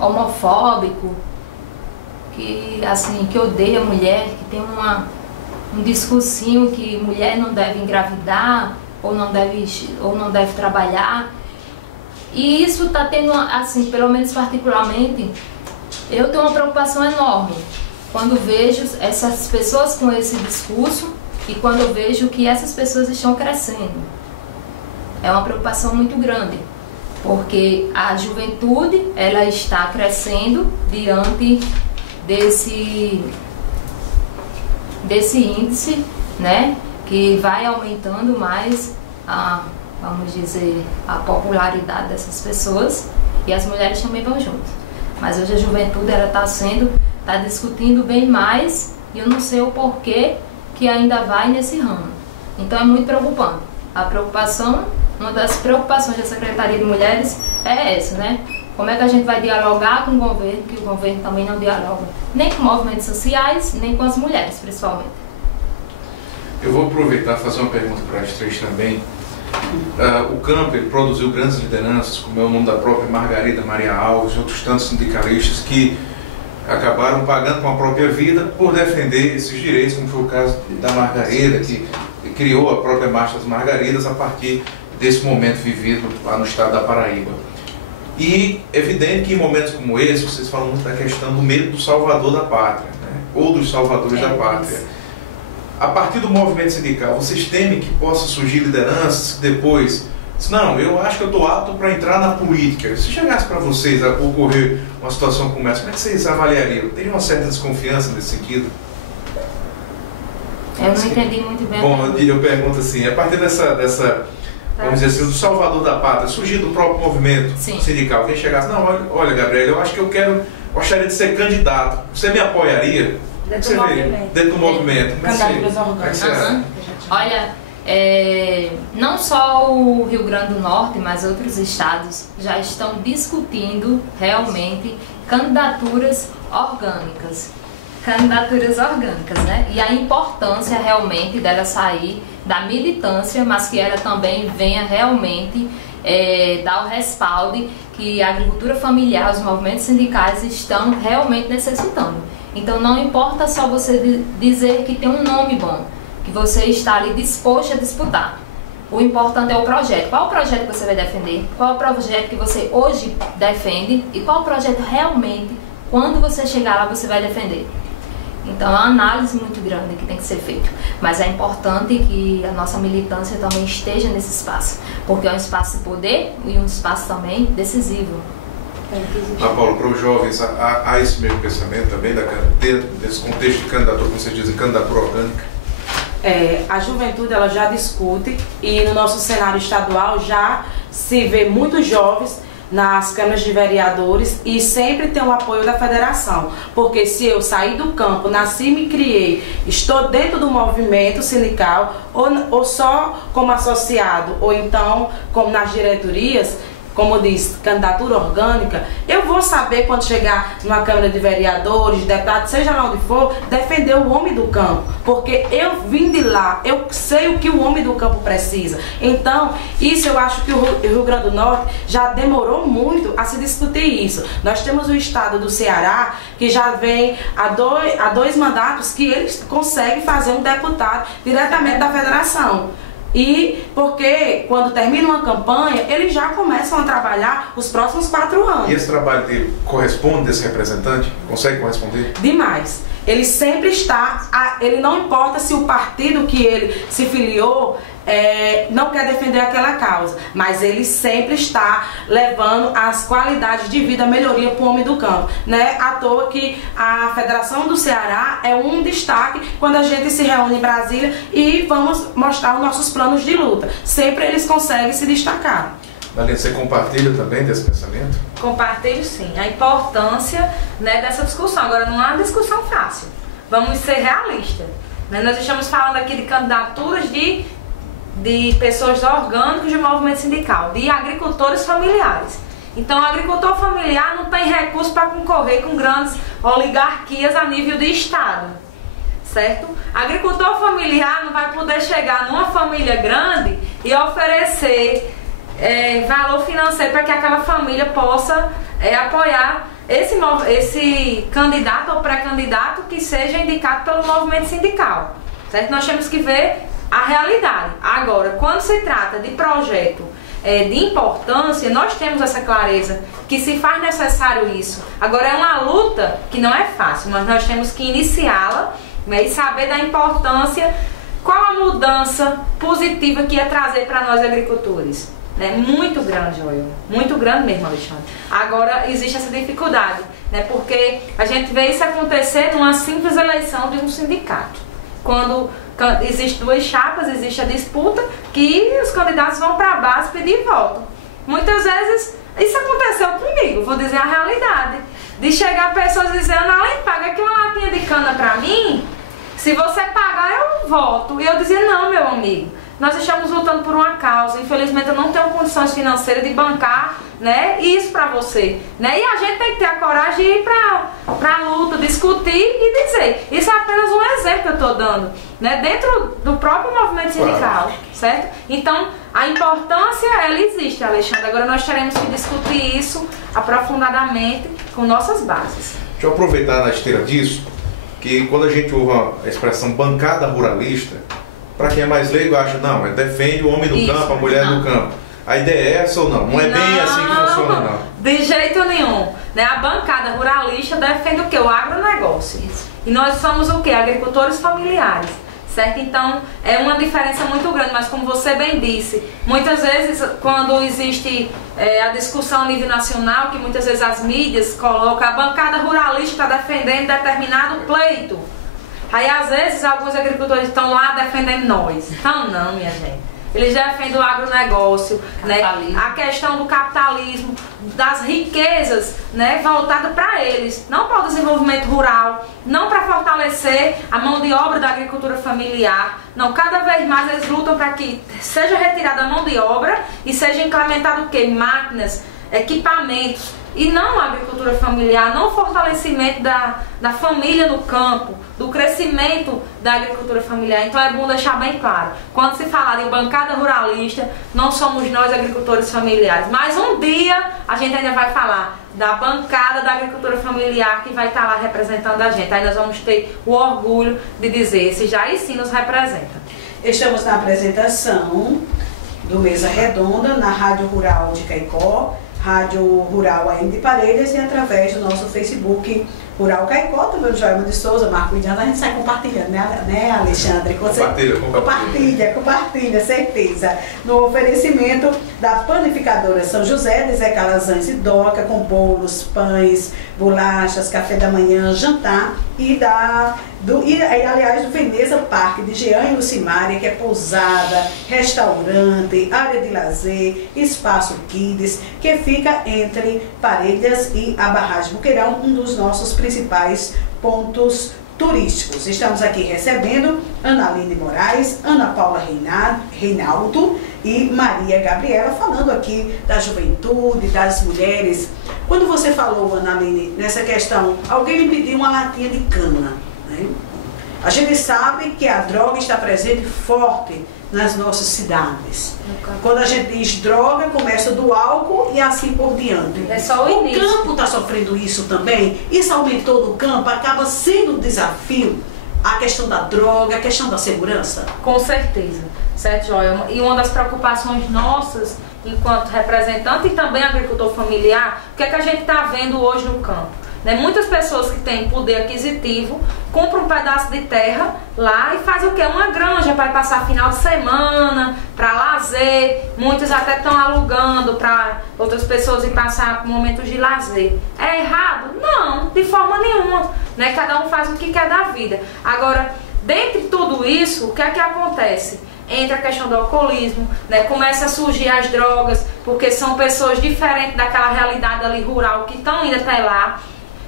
homofóbico, que assim, que odeia a mulher, que tem um discursinho que mulher não deve engravidar ou não deve trabalhar. E isso está tendo, assim, pelo menos particularmente, eu tenho uma preocupação enorme quando vejo essas pessoas com esse discurso e quando eu vejo que essas pessoas estão crescendo. É uma preocupação muito grande, porque a juventude, ela está crescendo diante desse índice, né, que vai aumentando mais vamos dizer, a popularidade dessas pessoas, e as mulheres também vão junto. Mas hoje a juventude, ela está discutindo bem mais, e eu não sei o porquê que ainda vai nesse ramo. Então é muito preocupante. A preocupação, uma das preocupações da Secretaria de Mulheres é essa, né? Como é que a gente vai dialogar com o governo, que o governo também não dialoga nem com movimentos sociais, nem com as mulheres, principalmente? Eu vou aproveitar e fazer uma pergunta para as três também. O campo ele produziu grandes lideranças, como é o nome da própria Margarida Maria Alves e outros tantos sindicalistas que acabaram pagando com a própria vida por defender esses direitos, como foi o caso da Margarida, que criou a própria Marcha das Margaridas a partir desse momento vivido lá no estado da Paraíba. E é evidente que em momentos como esse, vocês falam muito da questão do medo do salvador da pátria, né? Ou dos salvadores da pátria. A partir do movimento sindical, vocês temem que possa surgir lideranças que depois... Não, eu acho que eu estou apto para entrar na política. Se chegasse para vocês a ocorrer uma situação como essa, como é que vocês avaliariam? Teria uma certa desconfiança nesse sentido? Eu não entendi muito bem. Bom, eu pergunto assim, a partir dessa vamos dizer assim, do salvador da pátria, surgir do próprio movimento sindical, quem chegasse, não, olha Gabriela, eu acho que gostaria de ser candidato, você me apoiaria? Dentro do movimento. Dentro do movimento. Olha, não só o Rio Grande do Norte, mas outros estados já estão discutindo realmente candidaturas orgânicas. Né? E a importância realmente dela sair da militância, mas que ela também venha realmente dar o respaldo que a agricultura familiar, os movimentos sindicais estão realmente necessitando. Então não importa só você dizer que tem um nome bom, que você está ali disposto a disputar. O importante é o projeto. Qual o projeto que você vai defender? Qual o projeto que você hoje defende? E qual o projeto realmente, quando você chegar lá, você vai defender? Então é uma análise muito grande que tem que ser feita. Mas é importante que a nossa militância também esteja nesse espaço, porque é um espaço de poder e um espaço também decisivo. Paulo, para os jovens, há esse mesmo pensamento também, dentro desse contexto de candidatura, como vocês dizem, candidatura orgânica? A juventude ela já discute e no nosso cenário estadual já se vê muitos jovens nas câmaras de vereadores e sempre tem o apoio da federação, porque se eu sair do campo, nasci, me criei, estou dentro do movimento sindical ou só como associado ou então como nas diretorias, como diz, candidatura orgânica, eu vou saber quando chegar numa Câmara de Vereadores, de deputados, seja lá onde for, defender o homem do campo, porque eu vim de lá, eu sei o que o homem do campo precisa. Então, isso eu acho que o Rio Grande do Norte já demorou muito a se discutir isso. Nós temos o estado do Ceará, que já vem há dois mandatos que eles conseguem fazer um deputado diretamente da federação. E porque quando termina uma campanha, eles já começam a trabalhar os próximos 4 anos. E esse trabalho dele corresponde desse representante? Consegue corresponder? Demais. Ele sempre está, ele não importa se o partido que ele se filiou não quer defender aquela causa, mas ele sempre está levando as qualidades de vida, melhoria para o homem do campo. Né? À toa que a Federação do Ceará é um destaque quando a gente se reúne em Brasília e vamos mostrar os nossos planos de luta. Sempre eles conseguem se destacar. Marlene, você compartilha também desse pensamento? Compartilho sim, a importância, né, dessa discussão. Agora, não é uma discussão fácil, vamos ser realistas. Né? Nós estamos falando aqui de candidaturas de pessoas orgânicas de movimento sindical, de agricultores familiares. Então, o agricultor familiar não tem recurso para concorrer com grandes oligarquias a nível de estado, certo? Agricultor familiar não vai poder chegar numa família grande e oferecer valor financeiro para que aquela família possa apoiar esse candidato ou pré-candidato que seja indicado pelo movimento sindical, certo? Nós temos que ver a realidade. Agora, quando se trata de projeto de importância, nós temos essa clareza que se faz necessário isso. Agora, é uma luta que não é fácil, mas nós temos que iniciá-la, né, e saber da importância, qual a mudança positiva que ia trazer para nós agricultores. Né? Muito grande, Joel. Muito grande mesmo, Alexandre. Agora, existe essa dificuldade, né? Porque a gente vê isso acontecer numa simples eleição de um sindicato. Quando existem 2 chapas, existe a disputa, que os candidatos vão para a base pedir voto. Muitas vezes, isso aconteceu comigo, vou dizer a realidade. De chegar pessoas dizendo, além paga aqui uma latinha de cana para mim, Se você pagar, eu volto. E eu dizia, não, meu amigo, nós estamos lutando por uma causa. Infelizmente, eu não tenho condições financeiras de bancar, né, isso para você, né? E a gente tem que ter a coragem de ir para a luta, discutir e dizer. Isso é apenas um exemplo que eu estou dando, né, dentro do próprio movimento sindical, certo? Então, a importância, ela existe, Alexandre. Agora nós teremos que discutir isso aprofundadamente com nossas bases. Deixa eu aproveitar na esteira disso, que quando a gente ouve a expressão bancada ruralista, para quem é mais leigo, acha, não, defende o homem do campo, a mulher do campo. A ideia é essa ou não? Não é bem assim que funciona, não. De jeito nenhum. Né? A bancada ruralista defende o quê? O agronegócio. E nós somos o quê? Agricultores familiares. Certo? Então, é uma diferença muito grande, mas como você bem disse, muitas vezes quando existe a discussão a nível nacional, que muitas vezes as mídias colocam, a bancada ruralista está defendendo determinado pleito. Aí às vezes alguns agricultores estão lá defendendo nós. Então não, minha gente. Eles defendem o agronegócio, né? A questão do capitalismo, das riquezas, né, voltada para eles, não para o desenvolvimento rural, não para fortalecer a mão de obra da agricultura familiar. Não, cada vez mais eles lutam para que seja retirada a mão de obra e seja implementado o quê? Máquinas, equipamentos, e não a agricultura familiar, não o fortalecimento da família no campo, do crescimento da agricultura familiar. Então é bom deixar bem claro, quando se falar em bancada ruralista, não somos nós agricultores familiares, mas um dia a gente ainda vai falar da bancada da agricultura familiar que vai estar lá representando a gente. Aí nós vamos ter o orgulho de dizer, esse já aí sim nos representa. Estamos na apresentação do Mesa Redonda, na Rádio Rural de Caicó, Rádio Rural AM de Parelhas e através do nosso Facebook Rural Caicó, também o Joelma de Souza, Marco Indiano, a gente sai compartilhando, né, Alexandre? Compartilha, certeza. No oferecimento da panificadora São José, de Zé Calazans e Doca, com bolos, pães, bolachas, café da manhã, jantar, e aliás, do Veneza Parque de Jean e Lucimária, que é pousada, restaurante, área de lazer, espaço kids, que fica entre Parelhas e a Barragem Boqueirão, um dos nossos principais pontos turísticos. Estamos aqui recebendo Ana Aline Moraes, Ana Paula Reinaldo e Maria Gabriela, falando aqui da juventude, das mulheres. Quando você falou, Ana Aline, nessa questão, alguém me pediu uma latinha de cana, né? A gente sabe que a droga está presente forte nas nossas cidades. Quando a gente diz droga, começa do álcool e assim por diante. É só o início. O campo está sofrendo isso também. Isso aumentou no campo, acaba sendo um desafio a questão da droga, a questão da segurança. Com certeza, certo, Joia? E uma das preocupações nossas, enquanto representante e também agricultor familiar, o que é que a gente está vendo hoje no campo? Muitas pessoas que têm poder aquisitivo compram um pedaço de terra lá e fazem o quê? Uma granja para passar final de semana, para lazer. Muitos até estão alugando para outras pessoas ir passar momentos de lazer. É errado? Não, de forma nenhuma. Né? Cada um faz o que quer da vida. Agora, dentre tudo isso, o que é que acontece? Entra a questão do alcoolismo, né? Começa a surgir as drogas, porque são pessoas diferentes daquela realidade ali rural que estão indo até lá.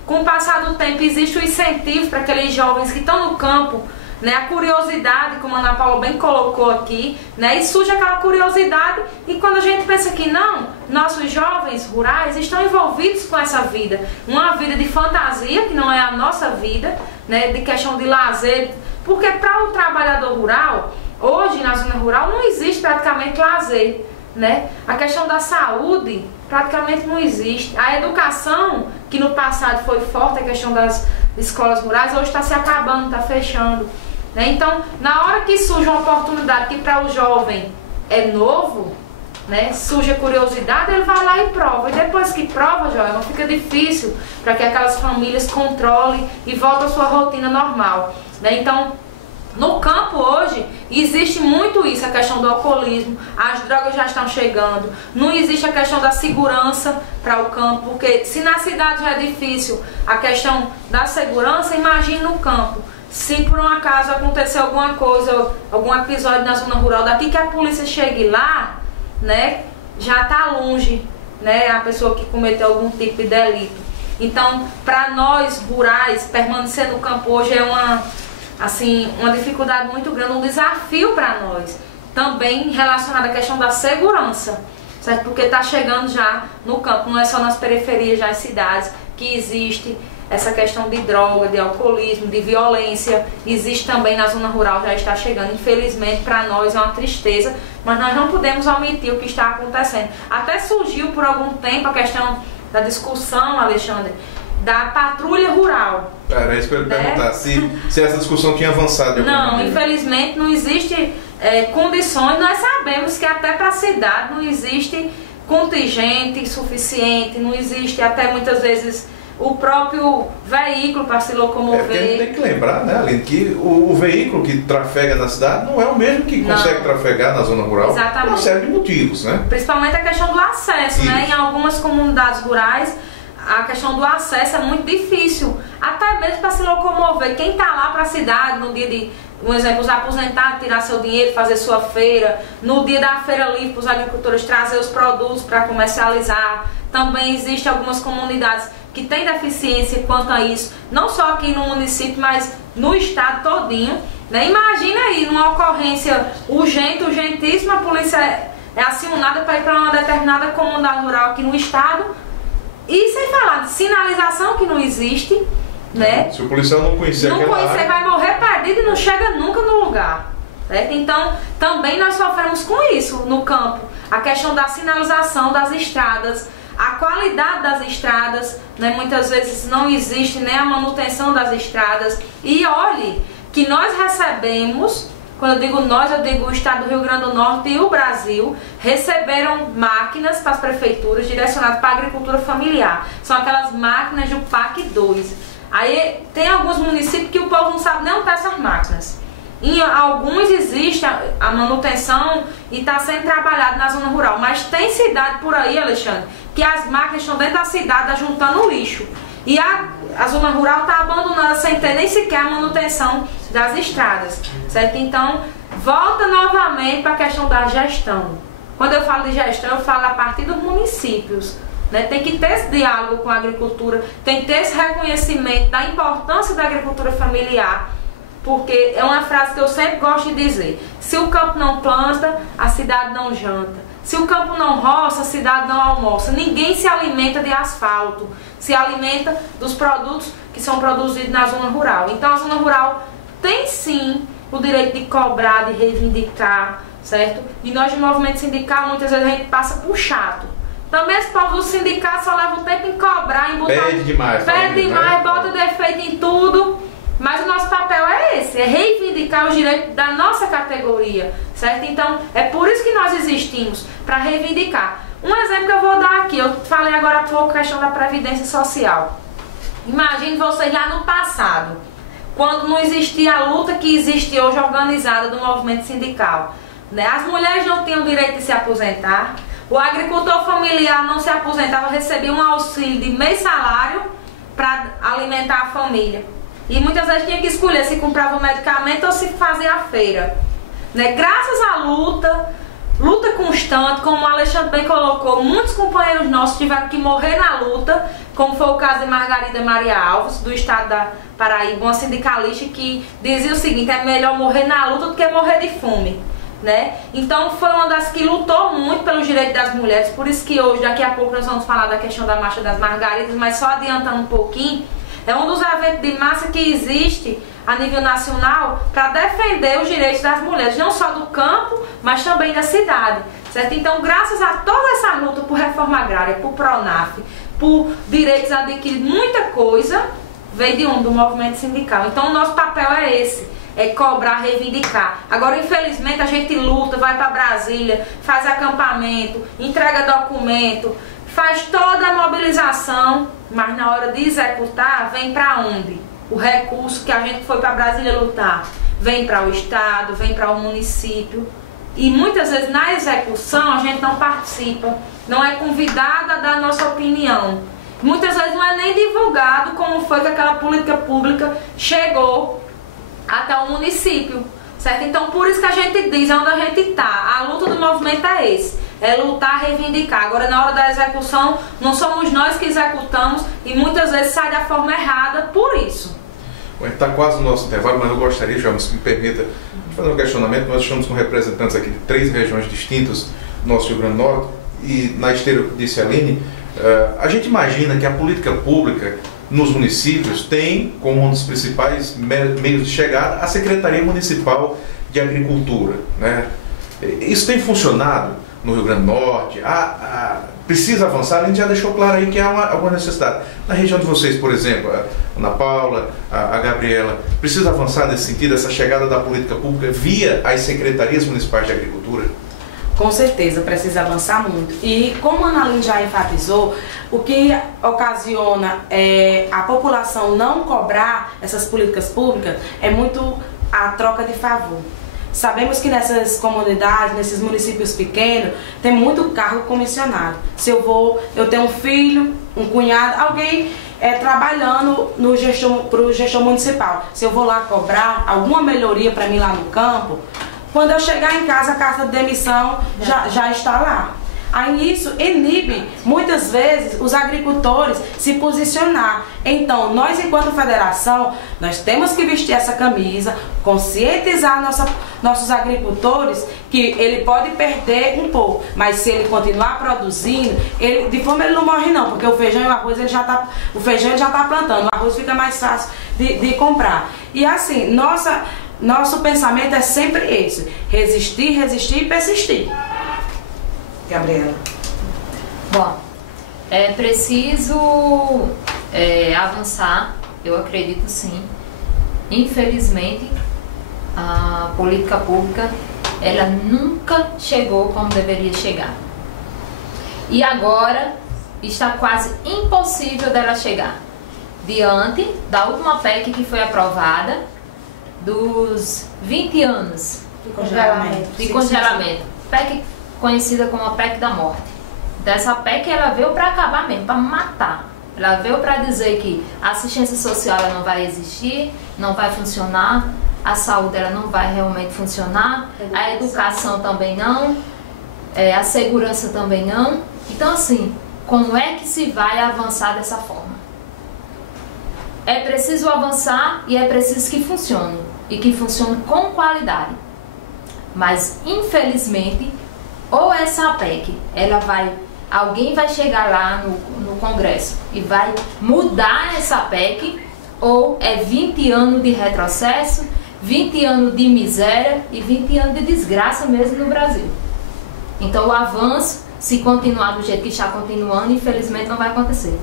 Com o passar do tempo, existe o incentivo para aqueles jovens que estão no campo, né? A curiosidade, como a Ana Paula bem colocou aqui, né? E surge aquela curiosidade, e quando a gente pensa que não, nossos jovens rurais estão envolvidos com essa vida, uma vida de fantasia, que não é a nossa vida, né? De questão de lazer, porque para o trabalhador rural, hoje na zona rural não existe praticamente lazer, né? A questão da saúde praticamente não existe. A educação, que no passado foi forte, a questão das escolas rurais, hoje está se acabando, está fechando, né? Então, na hora que surge uma oportunidade que para o jovem é novo, né, surge a curiosidade, ele vai lá e prova. E depois que prova, não fica difícil para que aquelas famílias controlem e voltem à sua rotina normal, né? Então, no campo hoje, existe muito isso, a questão do alcoolismo, as drogas já estão chegando, não existe a questão da segurança para o campo, porque se na cidade já é difícil a questão da segurança, imagine no campo. Se por um acaso acontecer alguma coisa, algum episódio na zona rural, daqui que a polícia chegue lá, né, já está longe, né, a pessoa que cometeu algum tipo de delito. Então, para nós rurais, permanecer no campo hoje é assim, uma dificuldade muito grande, um desafio para nós, também relacionado à questão da segurança, certo? Porque está chegando já no campo, não é só nas periferias das cidades que existe essa questão de droga, de alcoolismo, de violência, existe também na zona rural, já está chegando. Infelizmente, para nós é uma tristeza, mas nós não podemos omitir o que está acontecendo. Até surgiu por algum tempo a questão da discussão, Alexandre, da patrulha rural. Era isso que eu ia perguntar, se essa discussão tinha avançado. Não, infelizmente não existe condições. Nós sabemos que até para a cidade não existe contingente suficiente, não existe até muitas vezes o próprio veículo para se locomover. Porque a gente tem que lembrar, né, Aline, que o veículo que trafega na cidade não é o mesmo que consegue trafegar na zona rural. Exatamente. Por uma série de motivos, né? Principalmente a questão do acesso, né? Em algumas comunidades rurais, a questão do acesso é muito difícil, até mesmo para se locomover. Quem está lá para a cidade no dia de, um exemplo, os aposentados tirar seu dinheiro, fazer sua feira, no dia da feira livre para os agricultores trazer os produtos para comercializar. Também existem algumas comunidades que têm deficiência quanto a isso, não só aqui no município, mas no estado todinho, né? Imagina aí, numa ocorrência urgentíssima, a polícia é acionada para ir para uma determinada comunidade rural aqui no estado, e sem falar de sinalização que não existe, né? Se o policial não conhecer aquela área, vai morrer perdido e não chega nunca no lugar, certo? Então, também nós sofremos com isso no campo, a questão da sinalização das estradas, a qualidade das estradas, né? Muitas vezes não existe nem a manutenção das estradas. E olhe que nós recebemos, quando eu digo nós, eu digo o estado do Rio Grande do Norte e o Brasil, receberam máquinas para as prefeituras direcionadas para a agricultura familiar. São aquelas máquinas do PAC 2. Aí tem alguns municípios que o povo não sabe nem onde estão essas máquinas. Em alguns existe a manutenção e está sendo trabalhado na zona rural, mas tem cidade por aí, Alexandre, que as máquinas estão dentro da cidade juntando lixo. E a zona rural está abandonada sem ter nem sequer a manutenção das estradas, certo? Então, volta novamente para a questão da gestão. Quando eu falo de gestão, eu falo a partir dos municípios, né? Tem que ter esse diálogo com a agricultura, tem que ter esse reconhecimento da importância da agricultura familiar, porque é uma frase que eu sempre gosto de dizer: se o campo não planta, a cidade não janta. Se o campo não roça, a cidade não almoça. Ninguém se alimenta de asfalto, se alimenta dos produtos que são produzidos na zona rural. Então a zona rural tem sim o direito de cobrar, de reivindicar, certo? E nós de movimento sindical, muitas vezes a gente passa por chato. Também esse povo do sindicato só leva um tempo em cobrar, em botar... Pede demais, bota defeito em tudo. Mas o nosso papel é esse, é reivindicar os direitos da nossa categoria, certo? Então, é por isso que nós existimos, para reivindicar. Um exemplo que eu vou dar aqui, eu falei agora há pouco a questão da Previdência Social. Imagine você já no passado, quando não existia a luta que existe hoje organizada do movimento sindical, né? As mulheres não tinham o direito de se aposentar, o agricultor familiar não se aposentava, recebia um auxílio de meio salário para alimentar a família. E muitas vezes tinha que escolher se comprava o medicamento ou se fazia a feira, né? Graças à luta constante, como o Alexandre bem colocou, muitos companheiros nossos tiveram que morrer na luta, como foi o caso de Margarida Maria Alves, do estado da Paraíba, uma sindicalista que dizia o seguinte: é melhor morrer na luta do que morrer de fome, né? Então foi uma das que lutou muito pelos direitos das mulheres. Por isso que hoje, daqui a pouco, nós vamos falar da questão da Marcha das Margaridas, mas só adiantando um pouquinho, é um dos eventos de massa que existe a nível nacional para defender os direitos das mulheres, não só do campo, mas também da cidade, certo? Então, graças a toda essa luta por reforma agrária, por PRONAF, por direitos adquiridos, muita coisa veio de do movimento sindical. Então, o nosso papel é esse, é cobrar, reivindicar. Agora, infelizmente, a gente luta, vai para Brasília, faz acampamento, entrega documento, faz toda a mobilização, mas na hora de executar, vem para onde? O recurso que a gente foi para Brasília lutar vem para o estado, vem para o município. E muitas vezes na execução a gente não participa, não é convidada a dar a nossa opinião. Muitas vezes não é nem divulgado como foi que aquela política pública chegou até o município, certo? Então por isso que a gente diz onde a gente está. A luta do movimento é esse. É lutar, reivindicar. Agora, na hora da execução, não somos nós que executamos e muitas vezes sai da forma errada por isso. A gente está quase no nosso intervalo, mas eu gostaria, já se me permita, de fazer um questionamento. Nós estamos com representantes aqui de 3 regiões distintas do nosso Rio Grande do Norte, e na esteira que disse a Aline, a gente imagina que a política pública nos municípios tem como um dos principais meios de chegada a Secretaria Municipal de Agricultura, né? Isso tem funcionado no Rio Grande do Norte? Precisa avançar? A gente já deixou claro aí que há alguma necessidade. Na região de vocês, por exemplo, a Ana Paula, a Gabriela, precisa avançar nesse sentido, essa chegada da política pública via as Secretarias Municipais de Agricultura? Com certeza, precisa avançar muito. E como a Ana Aline já enfatizou, o que ocasiona a população não cobrar essas políticas públicas é muito a troca de favor. Sabemos que nessas comunidades, nesses municípios pequenos, tem muito cargo comissionado. Se eu tenho um filho, um cunhado, alguém trabalhando para o gestor municipal. Se eu vou lá cobrar alguma melhoria para mim lá no campo, quando eu chegar em casa, a carta de demissão já está lá. Aí isso inibe, muitas vezes, os agricultores se posicionar. Então, nós, enquanto federação, nós temos que vestir essa camisa, conscientizar nossos agricultores que ele pode perder um pouco, mas se ele continuar produzindo, de fome ele não morre não, porque o feijão e o arroz, o feijão ele já está plantando, o arroz fica mais fácil de comprar. E assim, nosso pensamento é sempre esse: resistir, resistir e persistir. Gabriela. Bom, é preciso avançar, eu acredito sim. Infelizmente, a política pública, ela nunca chegou como deveria chegar. E agora está quase impossível dela chegar. Diante da última PEC que foi aprovada, dos 20 anos de congelamento. PEC conhecida como a PEC da morte. Então essa PEC ela veio para acabar mesmo, para matar. Ela veio para dizer que a assistência social ela não vai existir, não vai funcionar, a saúde ela não vai realmente funcionar, a educação também não, a segurança também não. Então assim, como é que se vai avançar dessa forma? É preciso avançar e é preciso que funcione, e que funcione com qualidade. Mas infelizmente, ou essa PEC, alguém vai chegar lá no Congresso e vai mudar essa PEC, ou é 20 anos de retrocesso, 20 anos de miséria e 20 anos de desgraça mesmo no Brasil. Então o avanço, se continuar do jeito que está continuando, infelizmente não vai acontecer.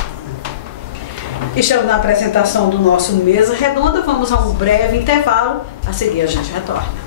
Estamos na apresentação do nosso Mesa Redonda, vamos a um breve intervalo, a seguir a gente retorna.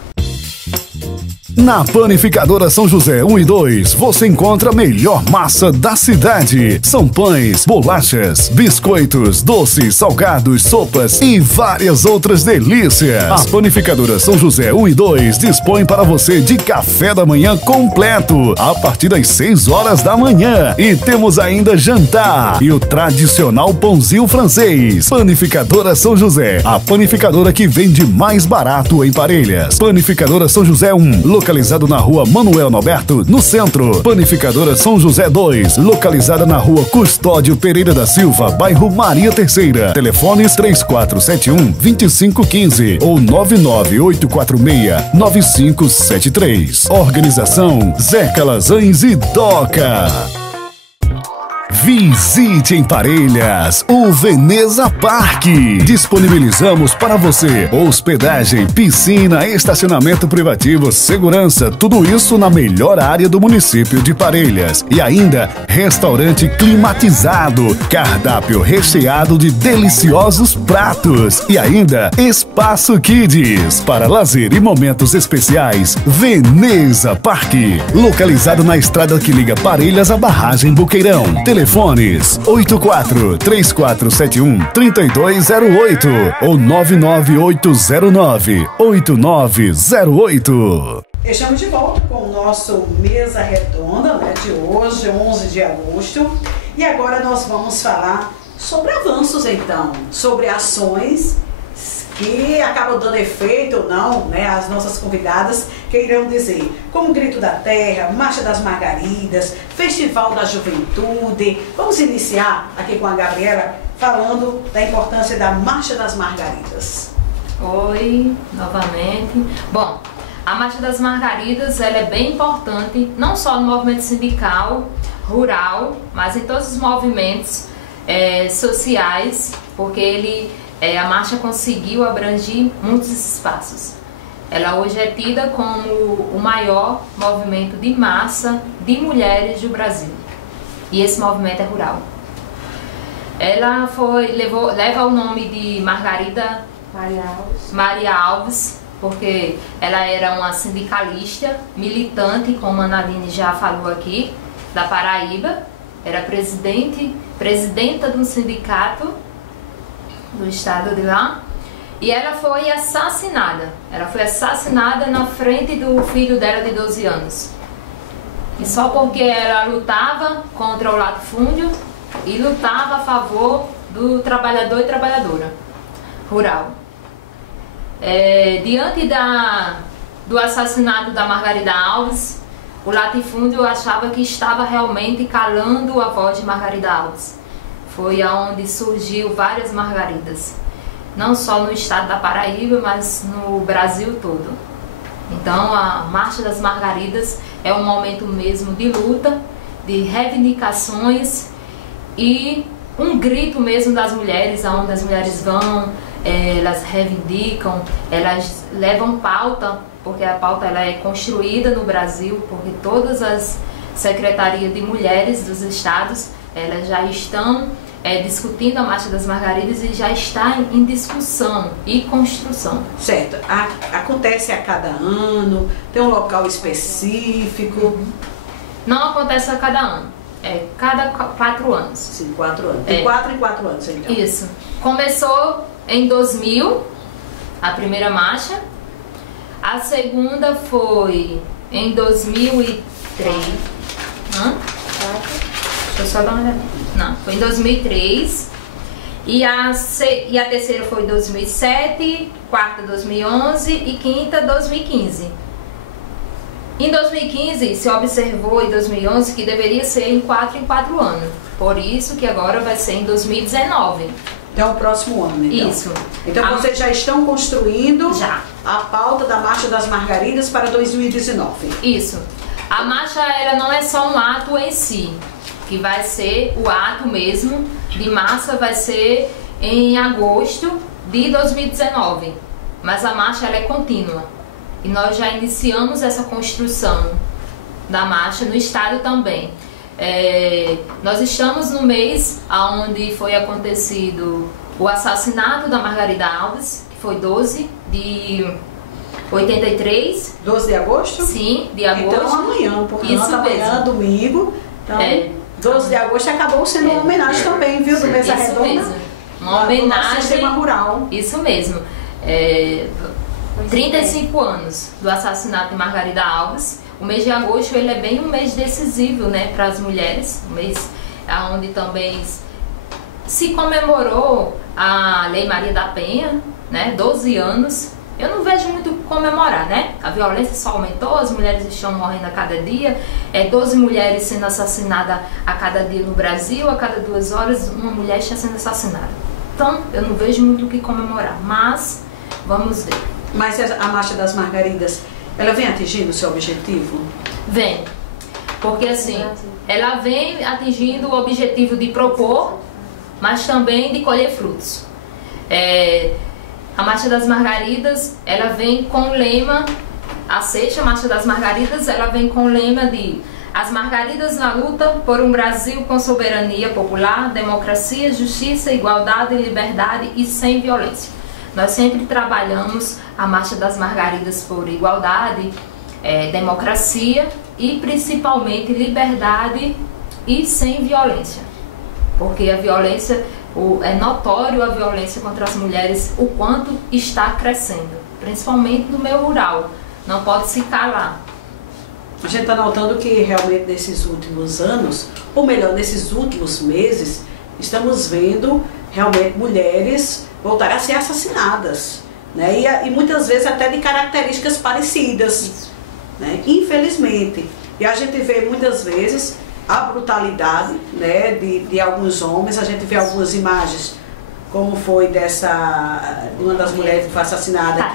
Na Panificadora São José 1 e 2, você encontra a melhor massa da cidade. São pães, bolachas, biscoitos, doces, salgados, sopas e várias outras delícias. A Panificadora São José 1 e 2 dispõe para você de café da manhã completo, a partir das 6 horas da manhã. E temos ainda jantar e o tradicional pãozinho francês. Panificadora São José, a panificadora que vende mais barato em Parelhas. Panificadora São José 1, localizado na rua Manuel Norberto, no centro. Panificadora São José 2, localizada na rua Custódio Pereira da Silva, bairro Maria Terceira. Telefones 3471-2515 ou 99846-9573. Organização Zé Calazans e Doca. Visite em Parelhas o Veneza Parque. Disponibilizamos para você hospedagem, piscina, estacionamento privativo, segurança, tudo isso na melhor área do município de Parelhas. E ainda restaurante climatizado, cardápio recheado de deliciosos pratos e ainda espaço Kids para lazer e momentos especiais. Veneza Parque, localizado na estrada que liga Parelhas à barragem Boqueirão. Telefones 84-3471-3208 ou 99809-8908. Estamos de volta com o nosso Mesa Redonda, né, de hoje, 11 de agosto. E agora nós vamos falar sobre avanços, então, sobre ações que acabam dando efeito ou não, né, as nossas convidadas que irão dizer, como Grito da Terra, Marcha das Margaridas, Festival da Juventude. Vamos iniciar aqui com a Gabriela falando da importância da Marcha das Margaridas. Oi, novamente. Bom, a Marcha das Margaridas ela é bem importante, não só no movimento sindical, rural, mas em todos os movimentos sociais, porque a marcha conseguiu abranger muitos espaços. Ela hoje é tida como o maior movimento de massa de mulheres do Brasil. E esse movimento é rural. Ela leva o nome de Margarida Maria Alves, porque ela era uma sindicalista, militante, como a Analine já falou aqui, da Paraíba. Era presidenta de um sindicato do estado de lá. E ela foi assassinada. Ela foi assassinada na frente do filho dela de 12 anos. E só porque ela lutava contra o latifúndio e lutava a favor do trabalhador e trabalhadora rural. Diante do assassinato da Margarida Alves, o latifúndio achava que estava realmente calando a voz de Margarida Alves. Foi aonde surgiu várias Margaridas. Não só no estado da Paraíba, mas no Brasil todo. Então a Marcha das Margaridas é um momento mesmo de luta, de reivindicações e um grito mesmo das mulheres, aonde as mulheres vão, elas reivindicam, elas levam pauta, porque a pauta ela é construída no Brasil, porque todas as secretarias de mulheres dos estados, elas já estão discutindo a Marcha das Margaridas e já está em discussão e construção. Certo. Acontece a cada ano? Tem um local específico? Não acontece a cada ano. Cada 4 anos. Sim, 4 anos. De 4 em 4 anos, então. Isso. Começou em 2000, a primeira marcha. A segunda foi em 2003. Deixa eu só dar uma olhada. Não, foi em 2003. E a terceira foi em 2007, quarta 2011 e quinta 2015. Em 2015 se observou em 2011 que deveria ser em 4 anos. Por isso que agora vai ser em 2019. Então, o próximo ano, então. Isso. Então, vocês já estão construindo já a pauta da Marcha das Margaridas para 2019. Isso. A marcha ela não é só um ato em si, que vai ser o ato mesmo de massa, vai ser em agosto de 2019. Mas a marcha ela é contínua. E nós já iniciamos essa construção da marcha no estado também. Nós estamos no mês onde foi acontecido o assassinato da Margarida Alves, que foi 12 de 83. 12 de agosto? Sim, de agosto. Então amanhã, porque isso amanhã, domingo. Então, 12 de agosto acabou sendo uma homenagem também, viu? Do Mesa Redonda. Mesmo. Uma homenagem ao sistema rural. Isso mesmo. 35 anos do assassinato de Margarida Alves. O mês de agosto ele é bem um mês decisivo, né, para as mulheres. Um mês onde também se comemorou a Lei Maria da Penha, né, 12 anos. Eu não vejo muito comemorar, né? A violência só aumentou, as mulheres estão morrendo a cada dia. 12 mulheres sendo assassinadas a cada dia no Brasil, a cada 2 horas uma mulher está sendo assassinada. Então, eu não vejo muito o que comemorar, mas vamos ver. Mas a Marcha das Margaridas, ela vem atingindo o seu objetivo? Vem. Porque assim, ela vem atingindo o objetivo de propor, mas também de colher frutos. A Marcha das Margaridas, ela vem com o lema, a sexta Marcha das Margaridas, ela vem com o lema de as Margaridas na luta por um Brasil com soberania popular, democracia, justiça, igualdade, liberdade e sem violência. Nós sempre trabalhamos a Marcha das Margaridas por igualdade, democracia e principalmente liberdade e sem violência. Porque a violência, é notório a violência contra as mulheres, o quanto está crescendo, principalmente no meio rural, não pode se calar. A gente está notando que realmente nesses últimos anos, ou melhor, nesses últimos meses, estamos vendo realmente mulheres voltarem a ser assassinadas, né? E muitas vezes até de características parecidas, né? Infelizmente. E a gente vê muitas vezes a brutalidade, né, de alguns homens. A gente vê algumas imagens, como foi uma das mulheres que foi assassinada,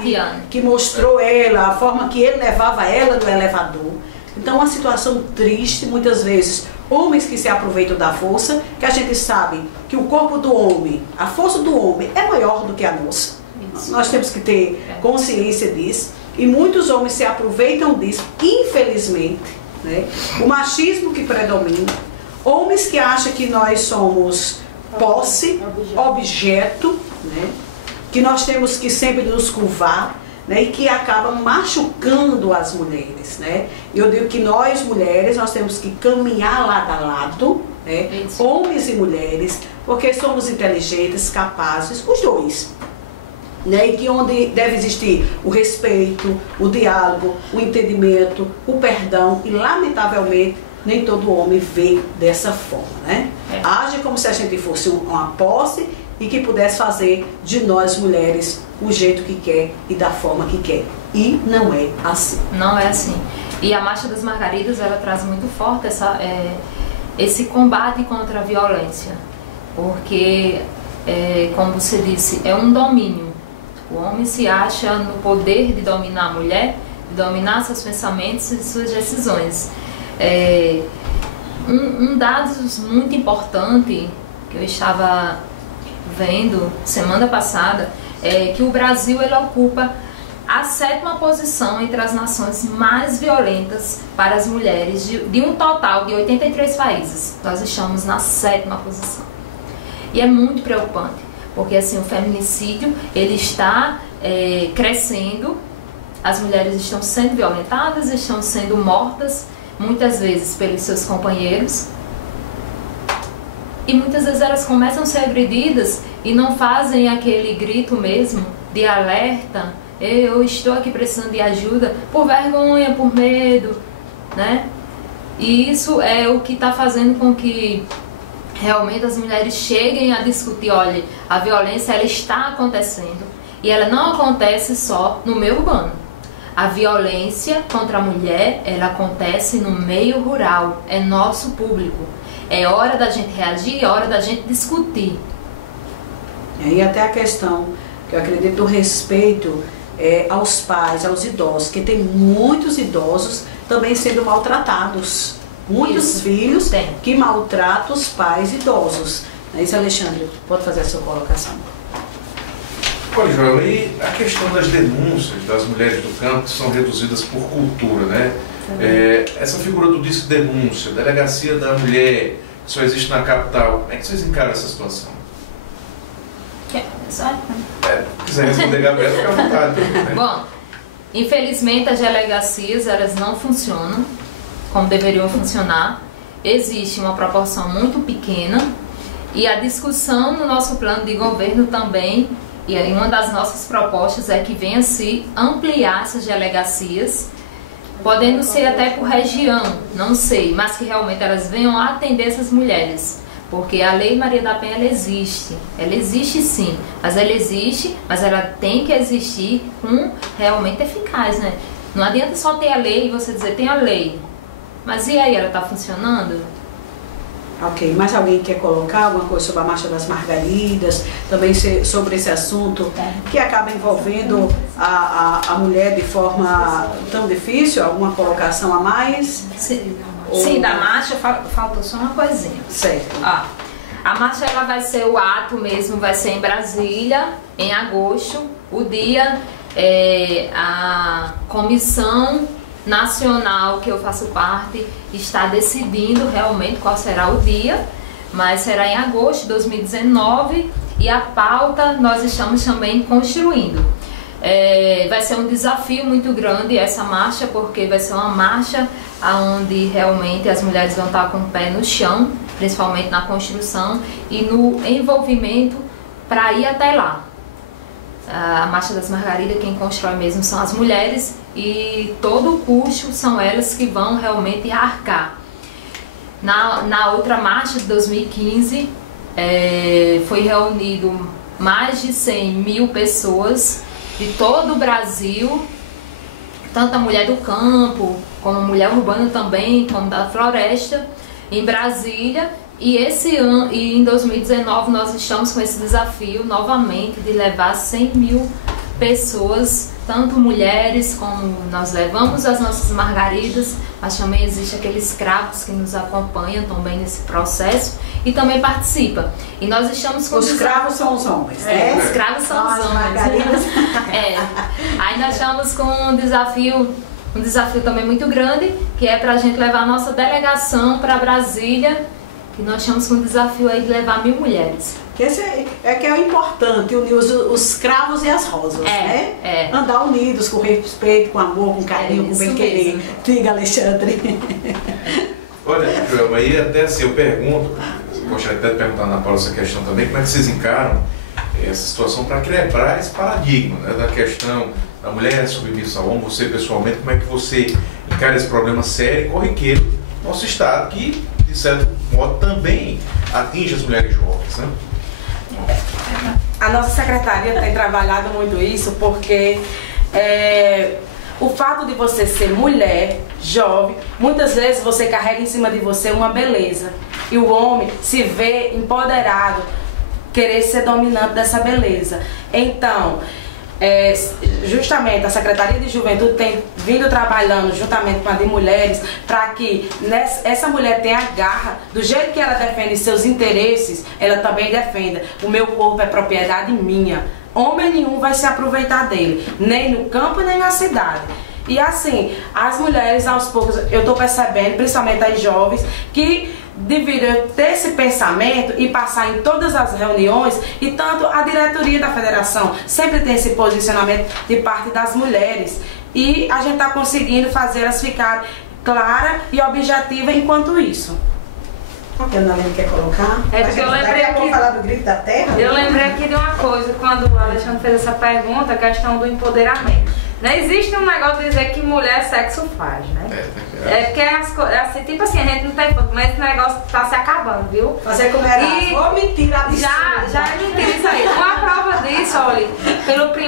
que mostrou ela, a forma que ele levava ela no elevador. Então, uma situação triste, muitas vezes, homens que se aproveitam da força, que a gente sabe que o corpo do homem, a força do homem é maior do que a nossa. Nós temos que ter consciência disso. E muitos homens se aproveitam disso, infelizmente, né? O machismo que predomina, homens que acham que nós somos posse, objeto, né? Que nós temos que sempre nos curvar, né? E que acaba machucando as mulheres, né? Eu digo que nós mulheres, nós temos que caminhar lado a lado, né? Homens e mulheres, porque somos inteligentes, capazes, os dois. Né? E que onde deve existir o respeito, o diálogo, o entendimento, o perdão, e lamentavelmente nem todo homem vê dessa forma, né? Age como se a gente fosse uma posse e que pudesse fazer de nós mulheres o jeito que quer e da forma que quer. E não é assim. Não é assim. E a Marcha das Margaridas, ela traz muito forte esse combate contra a violência. Porque, como você disse, é um domínio. O homem se acha no poder de dominar a mulher, de dominar seus pensamentos e suas decisões. Um dado muito importante que eu estava vendo semana passada é que o Brasil ele ocupa a 7ª posição entre as nações mais violentas para as mulheres, de um total de 83 países. Nós estamos na 7ª posição. E é muito preocupante, porque assim, o feminicídio ele está crescendo, as mulheres estão sendo violentadas, estão sendo mortas, muitas vezes pelos seus companheiros, e muitas vezes elas começam a ser agredidas e não fazem aquele grito mesmo de alerta, eu estou aqui precisando de ajuda, por vergonha, por medo, né? E isso é o que está fazendo com que realmente as mulheres cheguem a discutir, olha, a violência ela está acontecendo e ela não acontece só no meio urbano. A violência contra a mulher, ela acontece no meio rural, é nosso público. É hora da gente reagir, é hora da gente discutir. E até a questão, que eu acredito, do respeito aos pais, aos idosos, que tem muitos idosos também sendo maltratados. Muitos filhos que maltratam os pais idosos. É isso, Alexandre, pode fazer a sua colocação. Olha, Joel, e a questão das denúncias das mulheres do campo que são reduzidas por cultura, né? Essa figura do disque denúncia, delegacia da mulher, que só existe na capital, como é que vocês encaram essa situação? Quiser responder, Gabriela, fica à vontade. Né? Bom, infelizmente as delegacias elas não funcionam como deveriam funcionar. Existe uma proporção muito pequena e a discussão no nosso plano de governo também, e uma das nossas propostas é que venha se ampliar essas delegacias, podendo ser até por região, não sei, mas que realmente elas venham a atender essas mulheres. Porque a Lei Maria da Penha, ela existe sim, mas ela tem que existir realmente eficaz, né? Não adianta só ter a lei e você dizer, tem a lei, mas e aí, ela está funcionando? Ok, mais alguém quer colocar alguma coisa sobre a Marcha das Margaridas, também sobre esse assunto que acaba envolvendo a mulher de forma tão difícil? Alguma colocação a mais? Sim, da marcha faltou só uma coisinha. Certo. A marcha ela vai ser o ato mesmo, vai ser em Brasília, em agosto. O dia, a Comissão Nacional, que eu faço parte, está decidindo realmente qual será o dia, mas será em agosto de 2019 e a pauta nós estamos também construindo. Vai ser um desafio muito grande essa marcha, porque vai ser uma marcha onde realmente as mulheres vão estar com o pé no chão, principalmente na construção e no envolvimento para ir até lá. A Marcha das Margaridas, quem constrói mesmo são as mulheres e todo o custo são elas que vão realmente arcar. Na outra marcha de 2015 foi reunido mais de 100.000 pessoas de todo o Brasil, tanto a mulher do campo, como a mulher urbana também, como da floresta. em Brasília. E esse ano, e em 2019, nós estamos com esse desafio novamente de levar 100 mil pessoas, tanto mulheres como nós levamos as nossas margaridas, mas também existe aqueles escravos que nos acompanham também nesse processo e também participam. E nós estamos com os escravos são os homens, né? Os escravos são os homens. Aí nós estamos com um desafio também muito grande, que é para a gente levar a nossa delegação para Brasília, que nós estamos com o desafio aí de levar 1000 mulheres. Esse que é o importante, unir os cravos e as rosas, né? Andar unidos, com respeito, com amor, com carinho, com bem-querer. Diga, Alexandre. Olha, Joelma, aí até assim, eu pergunto, gostaria até de perguntar na Paula essa questão também, como é que vocês encaram essa situação para quebrar esse paradigma, né, da questão da mulher submissa ao homem, você pessoalmente, como é que você encara esse problema sério e corriqueiro no nosso estado, que de certo modo também atinge as mulheres jovens, né? A nossa secretaria tem trabalhado muito isso porque o fato de você ser mulher, jovem, muitas vezes você carrega em cima de você uma beleza e o homem se vê empoderado, querer ser dominante dessa beleza. Então, justamente a Secretaria de Juventude tem vindo trabalhando juntamente com a de mulheres para que essa mulher tenha garra, do jeito que ela defende seus interesses, ela também defenda. O meu corpo é propriedade minha, homem nenhum vai se aproveitar dele, nem no campo nem na cidade. E assim, as mulheres aos poucos, eu estou percebendo, principalmente as jovens, que devido a ter esse pensamento e passar em todas as reuniões, e tanto a diretoria da federação sempre tem esse posicionamento de parte das mulheres, e a gente está conseguindo fazer elas ficarem claras e objetivas enquanto isso. O que a Ana Lene quer colocar? Porque eu lembrei aqui, falar do grito da terra. Eu lembrei aqui de uma coisa, quando o Alexandre fez essa pergunta, a questão do empoderamento. Não existe um negócio de dizer que mulher sexo faz, né? Porque assim, tipo assim, a gente não tem ponto, mas esse negócio tá se acabando, viu? Fazer como era. Vou mentir, já é mentira isso aí. Uma prova disso, olha,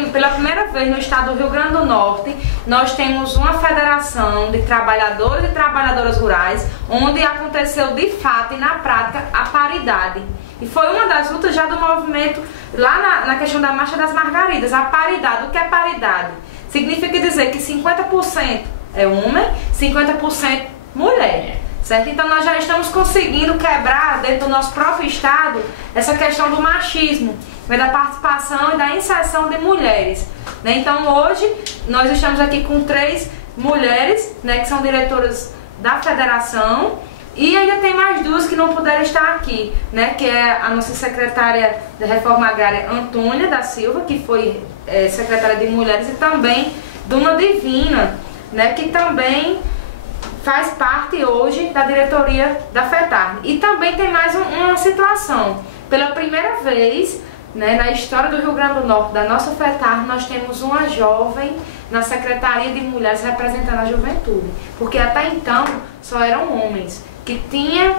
pela primeira vez no estado do Rio Grande do Norte, nós temos uma federação de trabalhadores e trabalhadoras rurais, onde aconteceu de fato e na prática a paridade. E foi uma das lutas já do movimento, lá na questão da Marcha das Margaridas, a paridade. O que é paridade? Significa dizer que 50% é homem, 50% mulher, certo? Então nós já estamos conseguindo quebrar dentro do nosso próprio estado essa questão do machismo, da participação e da inserção de mulheres, né? Então hoje nós estamos aqui com 3 mulheres, né, que são diretoras da federação, e ainda tem mais 2 que não puderam estar aqui, né, que é a nossa secretária da Reforma Agrária, Antônia da Silva, que foi secretária de Mulheres, e também Dona Divina, né, que também faz parte hoje da diretoria da FETARN. E também tem mais uma situação. Pela primeira vez, né, na história do Rio Grande do Norte, da nossa FETARN, nós temos uma jovem na Secretaria de Mulheres representando a juventude. Porque até então só eram homens que tinham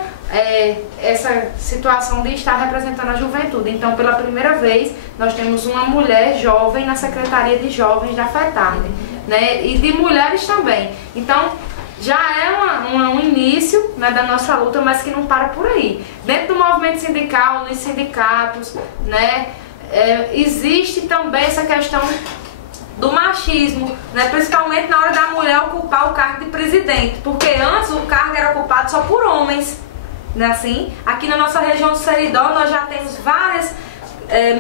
essa situação de estar representando a juventude. Então, pela primeira vez, nós temos uma mulher jovem na Secretaria de Jovens da FETARN, né, e de mulheres também. Então, já é um início, né, da nossa luta, mas que não para por aí. Dentro do movimento sindical, nos sindicatos, né, existe também essa questão do machismo, né, principalmente na hora da mulher ocupar o cargo de presidente, porque antes o cargo era ocupado só por homens, né, assim. Aqui na nossa região do Seridó nós já temos várias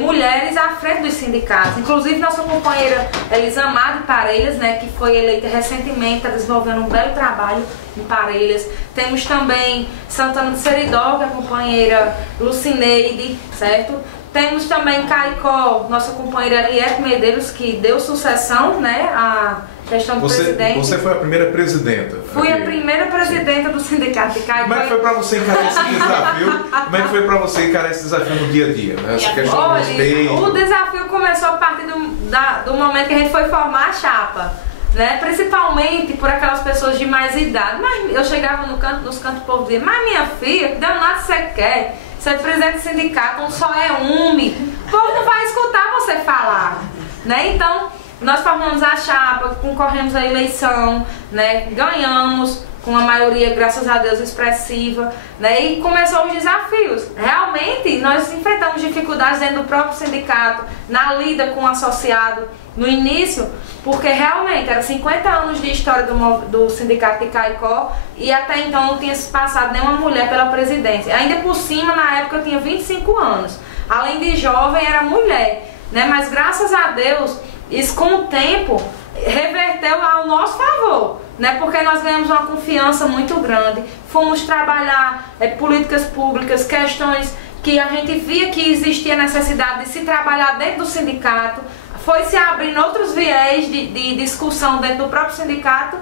mulheres à frente dos sindicatos, inclusive nossa companheira Elisamar de Parelhas, né, que foi eleita recentemente, está desenvolvendo um belo trabalho em Parelhas. Temos também Santana do Seridó, que é a companheira Lucineide, certo? Temos também Caicó, nossa companheira Eliette Medeiros, que deu sucessão, né, à questão do presidente. Você foi a primeira presidenta. Fui a primeira presidenta do sindicato de Caicó. Como é que foi para você encarar esse desafio? Como é que foi para você encarar esse desafio no dia a dia? Né? Essa questão do respeito. O desafio começou a partir do momento que a gente foi formar a chapa, né? Principalmente por aquelas pessoas de mais idade. Mas eu chegava nos cantos do povo e dizia: mas minha filha, que danado você quer? Você é presidente do sindicato, onde só é homem. O povo não vai escutar você falar, né? Então, Nós formamos a chapa, concorremos à eleição, né? Ganhamos com uma maioria, graças a Deus, expressiva, né? E começou os desafios. Realmente, nós enfrentamos dificuldades dentro do próprio sindicato, na lida com o associado, no início, porque realmente era 50 anos de história do sindicato de Caicó e até então não tinha se passado nenhuma mulher pela presidência. Ainda por cima, na época, eu tinha 25 anos. Além de jovem, era mulher, né? Mas graças a Deus, isso com o tempo reverteu ao nosso favor, né? Porque nós ganhamos uma confiança muito grande, fomos trabalhar políticas públicas, questões que a gente via que existia necessidade de se trabalhar dentro do sindicato, foi se abrindo outros viés de discussão dentro do próprio sindicato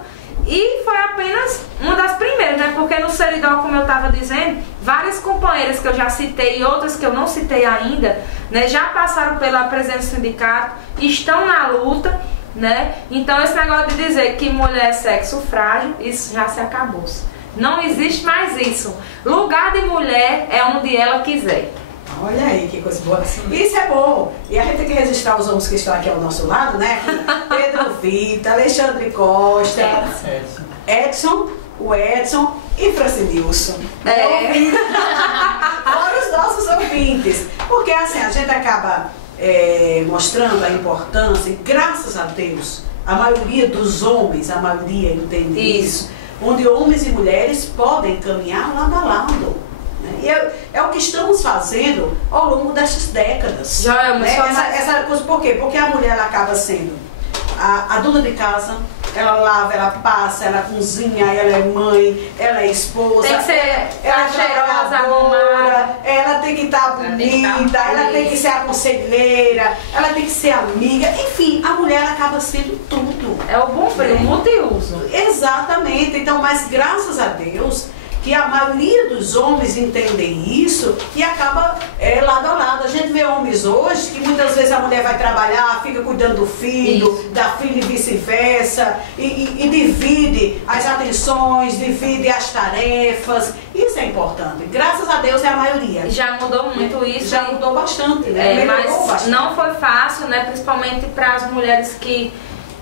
e foi apenas uma das primeiras, né? Porque no Seridó, como eu estava dizendo, várias companheiras que eu já citei e outras que eu não citei ainda, né, já passaram pela presença do sindicato, estão na luta, né? Então esse negócio de dizer que mulher é sexo frágil, isso já se acabou. Não existe mais isso. Lugar de mulher é onde ela quiser. Olha aí que coisa boa. Isso é bom. E a gente tem que registrar os homens que estão aqui ao nosso lado, né? Pedro Vita, Alexandre Costa, Edson, o Edson e Francinilson. Fora os nossos ouvintes. Porque assim, a gente acaba mostrando a importância e graças a Deus, a maioria dos homens, a maioria entende isso, onde homens e mulheres podem caminhar lado a lado. E é o que estamos fazendo ao longo destas décadas. Já é uma essa coisa, por quê? Porque a mulher ela acaba sendo a dona de casa, ela lava, ela passa, ela cozinha, ela é mãe, ela é esposa, tem que ser ela é trabalhadora, ela tem que estar bonita, ela tem que ser a conselheira, ela tem que ser amiga, enfim, a mulher ela acaba sendo tudo. É o bom primo, multiuso. Exatamente, então, mas graças a Deus que a maioria dos homens entendem isso e acaba lado a lado. A gente vê homens hoje que muitas vezes a mulher vai trabalhar, fica cuidando do filho, da filha e vice-versa, e divide as atenções, divide as tarefas. Isso é importante. Graças a Deus é a maioria. Já mudou muito isso. Já mudou bastante, né? Mas bastante. Não foi fácil, né? Principalmente para as mulheres que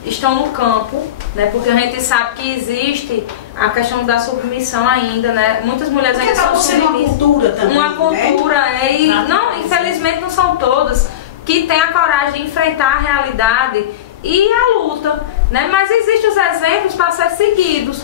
estão no campo, né? Porque a gente sabe que existe a questão da submissão ainda, né? Muitas mulheres ainda são sendo uma cultura também. Uma cultura, né? E não, infelizmente não são todas que têm a coragem de enfrentar a realidade e a luta, né? Mas existem os exemplos para ser seguidos,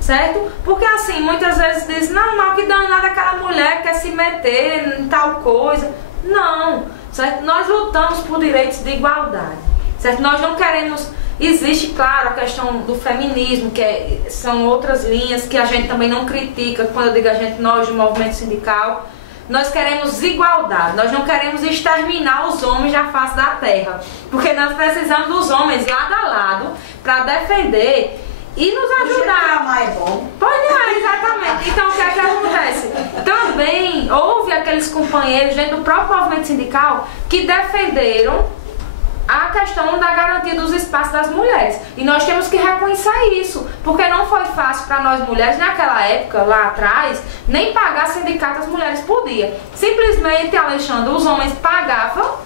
certo? Porque assim, muitas vezes dizem, não, mal que danada aquela mulher quer se meter em tal coisa. Não, certo? Nós lutamos por direitos de igualdade, certo? Nós não queremos. Existe, claro, a questão do feminismo, que são outras linhas que a gente também não critica. Quando eu digo a gente, nós do movimento sindical, nós queremos igualdade, nós não queremos exterminar os homens da face da terra, porque nós precisamos dos homens lado a lado para defender e nos ajudar. Amar é bom. Pois não é, exatamente. Então o que é que acontece? Também houve aqueles companheiros dentro do próprio movimento sindical que defenderam a questão da garantia dos espaços das mulheres. E nós temos que reconhecer isso, porque não foi fácil para nós mulheres, naquela época, lá atrás, nem pagar sindicato as mulheres podiam. Simplesmente, Alexandre, os homens pagavam,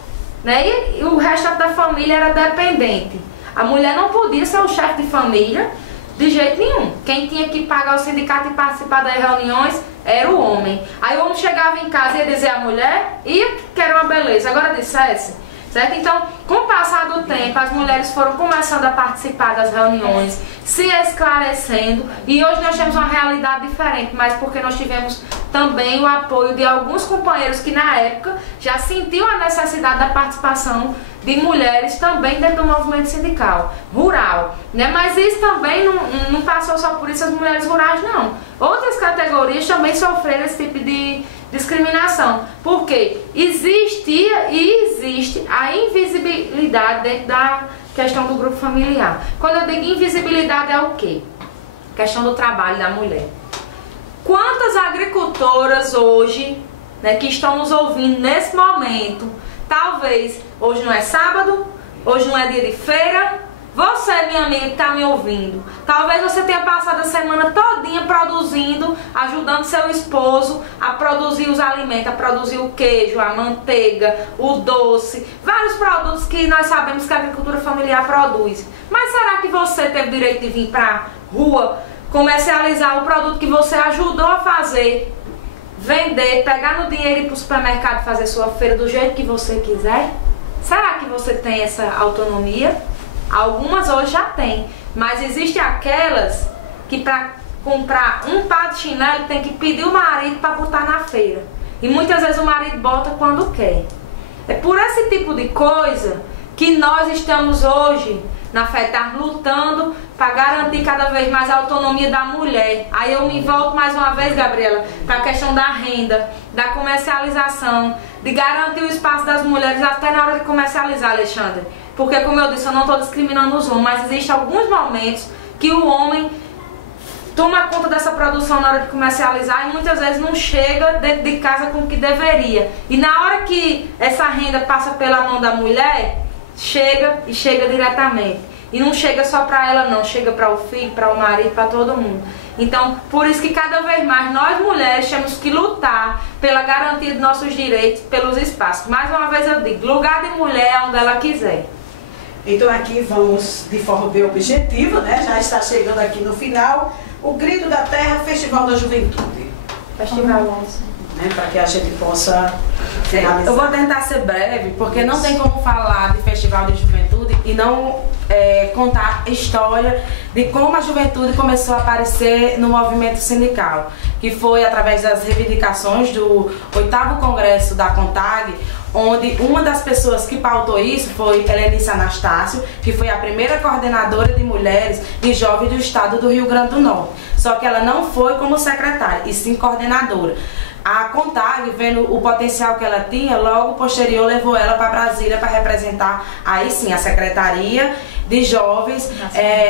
né, e o resto da família era dependente. A mulher não podia ser o chefe de família de jeito nenhum. Quem tinha que pagar o sindicato e participar das reuniões era o homem. Aí o homem chegava em casa e ia dizer à mulher, que era uma beleza. Agora dissesse, certo? Então, com o passar do tempo, as mulheres foram começando a participar das reuniões, se esclarecendo, e hoje nós temos uma realidade diferente, mas porque nós tivemos também o apoio de alguns companheiros que na época já sentiam a necessidade da participação de mulheres também dentro do movimento sindical rural, né? Mas isso também não passou só por isso as mulheres rurais, não. Outras categorias também sofreram esse tipo de discriminação, porque existia e existe a invisibilidade dentro da questão do grupo familiar. Quando eu digo invisibilidade é o quê? Questão do trabalho da mulher. Quantas agricultoras hoje, né, que estão nos ouvindo nesse momento, talvez hoje não é sábado, hoje não é dia de feira, Você, minha amiga que está me ouvindo, talvez você tenha passado a semana todinha produzindo, ajudando seu esposo a produzir os alimentos, a produzir o queijo, a manteiga, o doce, vários produtos que nós sabemos que a agricultura familiar produz. Mas será que você teve direito de vir para a rua comercializar o produto que você ajudou a fazer, vender, pegar no dinheiro e ir para o supermercado fazer sua feira do jeito que você quiser? Será que você tem essa autonomia? Algumas hoje já tem, mas existem aquelas que para comprar um par de chinelo tem que pedir o marido para botar na feira. E muitas vezes o marido bota quando quer. É por esse tipo de coisa que nós estamos hoje na FETAR lutando para garantir cada vez mais a autonomia da mulher. Aí eu me volto mais uma vez, Gabriela, para a questão da renda, da comercialização, de garantir o espaço das mulheres até na hora de comercializar, Alexandre. Porque, como eu disse, eu não estou discriminando os homens, mas existem alguns momentos que o homem toma conta dessa produção na hora de comercializar e muitas vezes não chega dentro de casa com o que deveria. E na hora que essa renda passa pela mão da mulher, chega e chega diretamente. E não chega só para ela não, chega para o filho, para o marido, para todo mundo. Então, por isso que cada vez mais nós mulheres temos que lutar pela garantia dos nossos direitos, pelos espaços. Mais uma vez eu digo, lugar de mulher é onde ela quiser. Então aqui vamos de forma bem objetiva, né? Já está chegando aqui no final, o Grito da Terra, Festival da Juventude. Festival né? Para que a gente possa finalizar. Eu vou tentar ser breve, porque não tem como falar de Festival de Juventude e não contar a história de como a juventude começou a aparecer no movimento sindical, que foi através das reivindicações do 8º Congresso da CONTAG, onde uma das pessoas que pautou isso foi Helenice Anastácio, que foi a primeira coordenadora de mulheres de jovens do estado do Rio Grande do Norte. Só que ela não foi como secretária, e sim coordenadora. A CONTAG, vendo o potencial que ela tinha, logo posterior levou ela para Brasília para representar, aí sim, a Secretaria de Jovens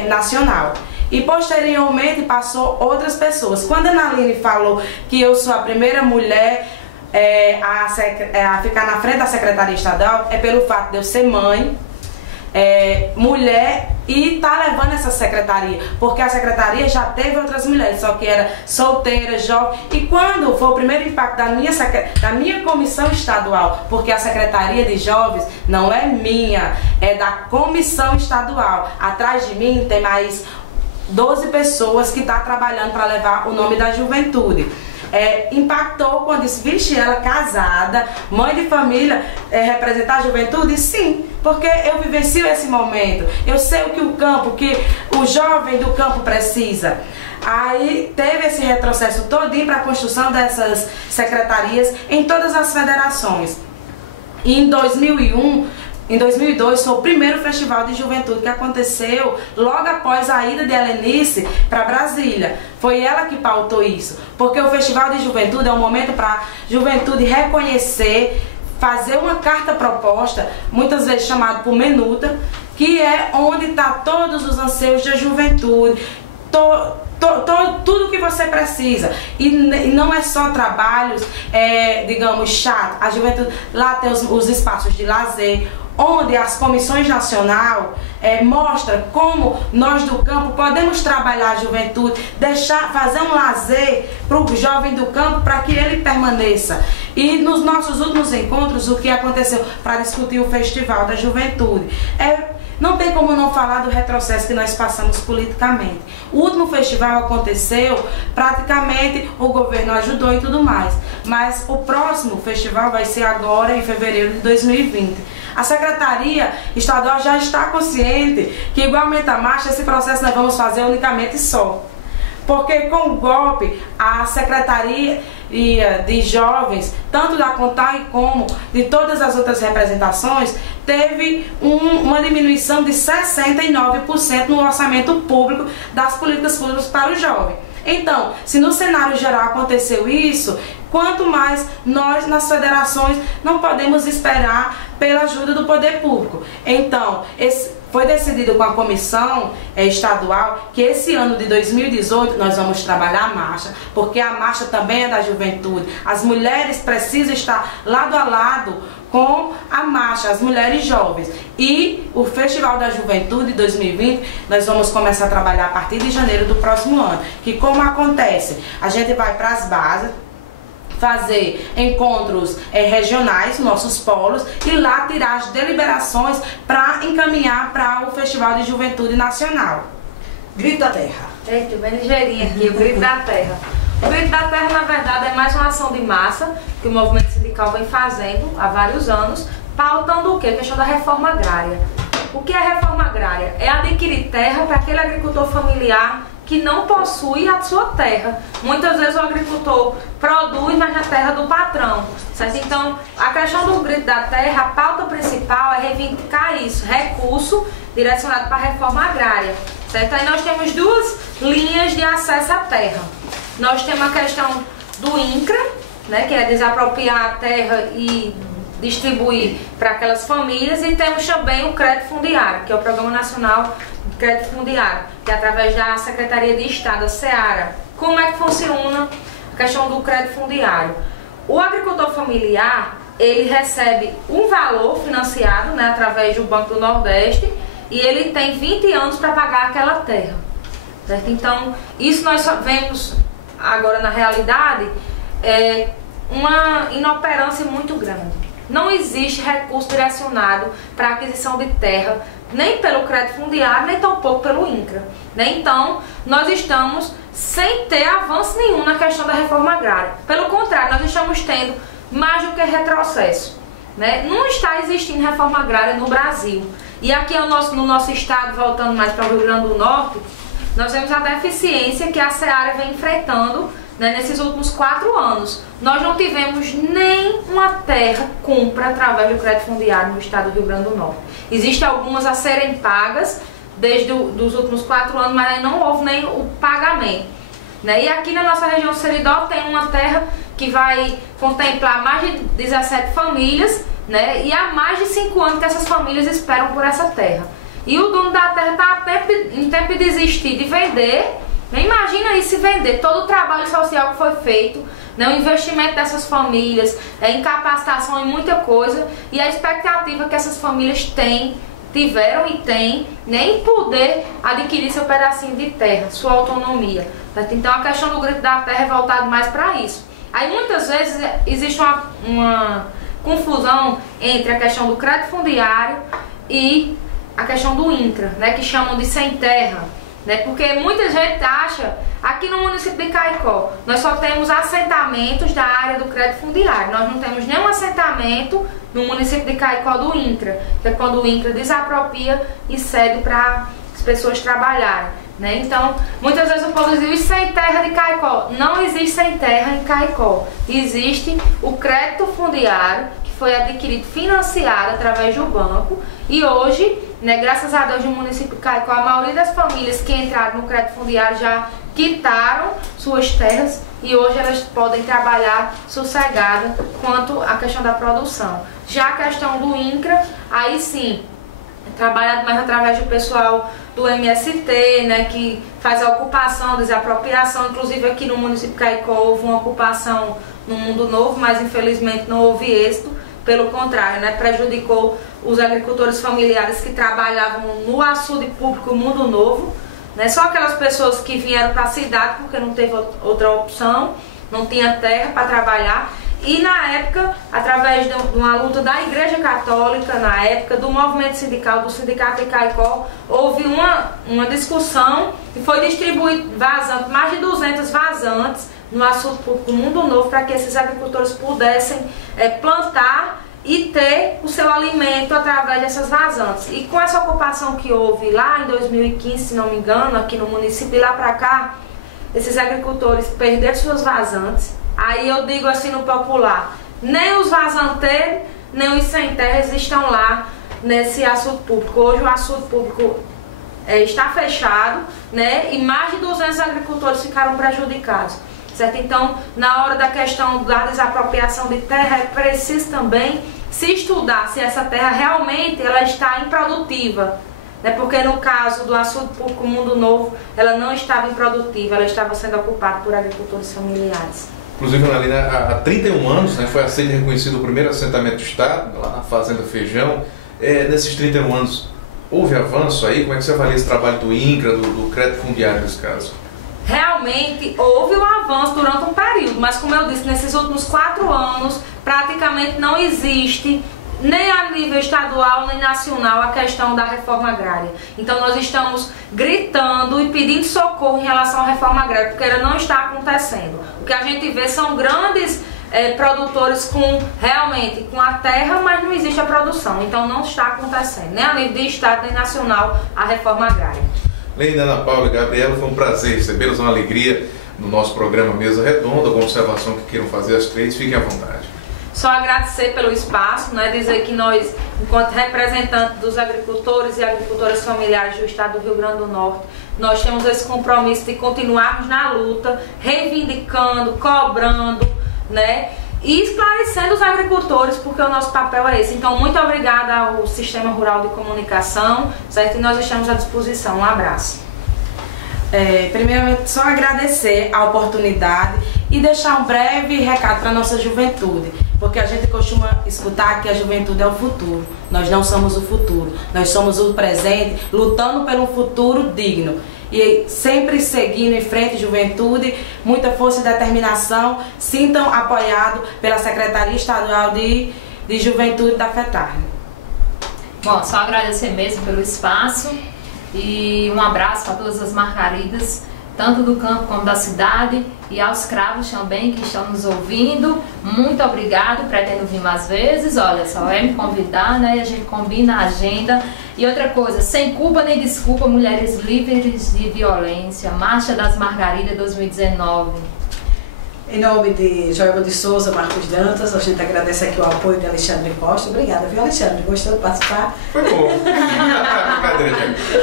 Nacional. E posteriormente passou outras pessoas. Quando a Analine falou que eu sou a primeira mulher a ficar na frente da Secretaria Estadual, é pelo fato de eu ser mãe, mulher e tá levando essa secretaria, porque a secretaria já teve outras mulheres, só que era solteira, jovem. E quando foi o primeiro impacto da minha comissão estadual, porque a Secretaria de Jovens não é minha, é da comissão estadual. Atrás de mim tem mais 12 pessoas que estão trabalhando para levar o nome da juventude. Impactou quando disse, vixe, ela casada, mãe de família, representar a juventude? Sim, porque eu vivencio esse momento, eu sei o que o campo, que o jovem do campo precisa. Aí teve esse retrocesso todinho para a construção dessas secretarias em todas as federações. E em 2002 foi o primeiro festival de juventude que aconteceu logo após a ida de Helenice para Brasília. Foi ela que pautou isso, porque o festival de juventude é um momento para a juventude reconhecer, fazer uma carta proposta, muitas vezes chamada por Menuta, que é onde está todos os anseios da juventude, tudo que você precisa. E não é só trabalhos, digamos, chato. A juventude, lá tem os espaços de lazer, onde as comissões nacionais mostram como nós do campo podemos trabalhar a juventude, fazer um lazer para o jovem do campo para que ele permaneça. E nos nossos últimos encontros, o que aconteceu para discutir o Festival da Juventude? Não tem como não falar do retrocesso que nós passamos politicamente. O último festival aconteceu, praticamente o governo ajudou e tudo mais. Mas o próximo festival vai ser agora, em fevereiro de 2020. A Secretaria Estadual já está consciente que, igualmente a marcha, esse processo nós vamos fazer unicamente só. Porque com o golpe, a Secretaria de Jovens, tanto da CONTAG como de todas as outras representações, teve uma diminuição de 69% no orçamento público das políticas públicas para o jovem. Então, se no cenário geral aconteceu isso, quanto mais nós nas federações não podemos esperar pela ajuda do poder público. Então, foi decidido com a comissão estadual que esse ano de 2018 nós vamos trabalhar a marcha, porque a marcha também é da juventude. As mulheres precisam estar lado a lado com a marcha, as mulheres jovens. E o Festival da Juventude 2020 nós vamos começar a trabalhar a partir de janeiro do próximo ano. Que como acontece? A gente vai para as bases, fazer encontros regionais, nossos polos, e lá tirar as deliberações para encaminhar para o Festival de Juventude Nacional. Grito da Terra. Eita, bem ligeirinha aqui, o Grito da Terra. O Grito da Terra, na verdade, é mais uma ação de massa que o movimento sindical vem fazendo há vários anos, pautando o quê? A questão da reforma agrária. O que é a reforma agrária? É adquirir terra para aquele agricultor familiar que não possui a sua terra. Muitas vezes o agricultor produz, mas na terra do patrão, certo? Então, a questão do Grito da Terra, a pauta principal é reivindicar isso, recurso direcionado para a reforma agrária, certo? Aí nós temos duas linhas de acesso à terra. Nós temos a questão do INCRA, né, que é desapropriar a terra e distribuir para aquelas famílias, e temos também o crédito fundiário, que é o Programa Nacional de Crédito Fundiário, que é através da Secretaria de Estado, a SEARA. Como é que funciona a questão do crédito fundiário? O agricultor familiar, ele recebe um valor financiado, né, através do Banco do Nordeste, e ele tem 20 anos para pagar aquela terra, certo? Então, isso nós só vemos agora na realidade, é uma inoperância muito grande. Não existe recurso direcionado para aquisição de terra, nem pelo crédito fundiário, nem tampouco pelo INCRA, né? Então, nós estamos sem ter avanço nenhum na questão da reforma agrária. Pelo contrário, nós estamos tendo mais do que retrocesso, né? Não está existindo reforma agrária no Brasil. E aqui no nosso estado, voltando mais para o Rio Grande do Norte, nós vemos a deficiência que a SEARA vem enfrentando, né, nesses últimos 4 anos. Nós não tivemos nem uma terra compra através do crédito fundiário no estado do Rio Grande do Norte. Existem algumas a serem pagas desde os últimos 4 anos, mas não houve nem o pagamento, né? E aqui na nossa região do Seridó tem uma terra que vai contemplar mais de 17 famílias, né? E há mais de 5 anos que essas famílias esperam por essa terra. E o dono da terra está em tempo de desistir de vender. Imagina aí se vender todo o trabalho social que foi feito, né, o investimento dessas famílias, em capacitação, em muita coisa, e a expectativa que essas famílias tiveram e têm, né, em poder adquirir seu pedacinho de terra, sua autonomia. Então a questão do Grito da Terra é voltado mais para isso. Aí muitas vezes existe uma confusão entre a questão do crédito fundiário e a questão do INCRA, né, que chamam de sem terra. Né, porque muita gente acha, aqui no município de Caicó, nós só temos assentamentos da área do crédito fundiário. Nós não temos nenhum assentamento no município de Caicó do INCRA, que é quando o INCRA desapropria e cede para as pessoas trabalharem. Né? Então, muitas vezes o povo diz, sem terra de Caicó. Não existe sem terra em Caicó. Existe o crédito fundiário, que foi adquirido, financiado através do banco, e hoje, né, graças a Deus, no município de Caicó, a maioria das famílias que entraram no crédito fundiário já quitaram suas terras e hoje elas podem trabalhar sossegada quanto à questão da produção. Já a questão do INCRA, aí sim, é trabalhado mais através do pessoal do MST, né, que faz a ocupação, desapropriação. Inclusive aqui no município de Caicó houve uma ocupação no Mundo Novo, mas infelizmente não houve êxito. Pelo contrário, né, prejudicou os agricultores familiares que trabalhavam no açude público Mundo Novo, né, só aquelas pessoas que vieram para a cidade porque não teve outra opção, não tinha terra para trabalhar. E na época, através de uma luta da Igreja Católica, na época do movimento sindical, do Sindicato de Caicó, houve uma discussão e foi distribuído vazante, mais de 200 vazantes no açude público Mundo Novo, para que esses agricultores pudessem plantar e ter o seu alimento através dessas vazantes. E com essa ocupação que houve lá em 2015, se não me engano, aqui no município, e lá para cá, esses agricultores perderam suas vazantes. Aí eu digo assim no popular, nem os vazanteiros, nem os sem terras estão lá nesse açude público. Hoje o açude público está fechado, né? E mais de 200 agricultores ficaram prejudicados. Certo? Então, na hora da questão da desapropriação de terra, é preciso também se estudar se essa terra realmente ela está improdutiva, né? Porque no caso do Açude Público Mundo Novo, ela não estava improdutiva, ela estava sendo ocupada por agricultores familiares. Inclusive, Analina, há 31 anos, né, foi aceito e reconhecido o primeiro assentamento do Estado, lá na Fazenda Feijão. Nesses 31 anos, houve avanço aí? Como é que você avalia esse trabalho do INCRA, do crédito fundiário nesse caso? Realmente houve um avanço durante um período, mas como eu disse, nesses últimos 4 anos, praticamente não existe nem a nível estadual nem nacional a questão da reforma agrária. Então nós estamos gritando e pedindo socorro em relação à reforma agrária, porque ela não está acontecendo. O que a gente vê são grandes produtores realmente com a terra, mas não existe a produção. Então não está acontecendo, nem a nível de estado nem nacional, a reforma agrária. Leila, Ana Paula e Gabriela, foi um prazer recebê-los, uma alegria no nosso programa Mesa Redonda. Alguma observação que queiram fazer as 3, fiquem à vontade. Só agradecer pelo espaço, né, dizer que nós, enquanto representantes dos agricultores e agricultoras familiares do estado do Rio Grande do Norte, nós temos esse compromisso de continuarmos na luta, reivindicando, cobrando, né, e esclarecendo os agricultores, porque o nosso papel é esse. Então, muito obrigada ao Sistema Rural de Comunicação, certo? E nós estamos à disposição. Um abraço. Primeiramente, só agradecer a oportunidade e deixar um breve recado para a nossa juventude, porque a gente costuma escutar que a juventude é o futuro. Nós não somos o futuro, nós somos o presente, lutando pelo futuro digno. E sempre seguindo em frente, juventude, muita força e determinação, sintam apoiado pela Secretaria Estadual de Juventude da FETARNE. Bom, só agradecer mesmo pelo espaço e um abraço a todas as margaridas, tanto do campo como da cidade, e aos cravos também que estão nos ouvindo. Muito obrigado, pretendo vir mais vezes, olha, só é me convidar, né, e a gente combina a agenda. E outra coisa, sem culpa nem desculpa, mulheres livres de violência, Marcha das Margaridas 2019. Em nome de Joelma de Souza, Marcos Dantas, a gente agradece aqui o apoio de Alexandre Costa. Obrigada, viu, Alexandre? Gostou de participar? Foi bom.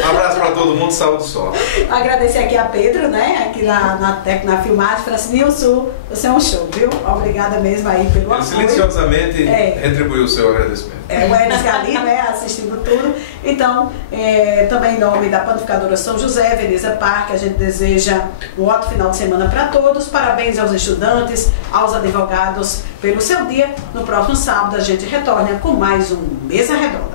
Um abraço para todo mundo, saúde só. Agradecer aqui a Pedro, né? Aqui na filmagem, para assim, Nilson, você é um show, viu? Obrigada mesmo aí pelo apoio. Silenciosamente retribuiu o seu agradecimento. O Enes ali, né? Assistindo tudo. Então, também em nome da Panificadora São José, Veneza Parque, a gente deseja um ótimo final de semana para todos. Parabéns aos estudantes, aos advogados pelo seu dia. No próximo sábado a gente retorna com mais um Mesa Redonda.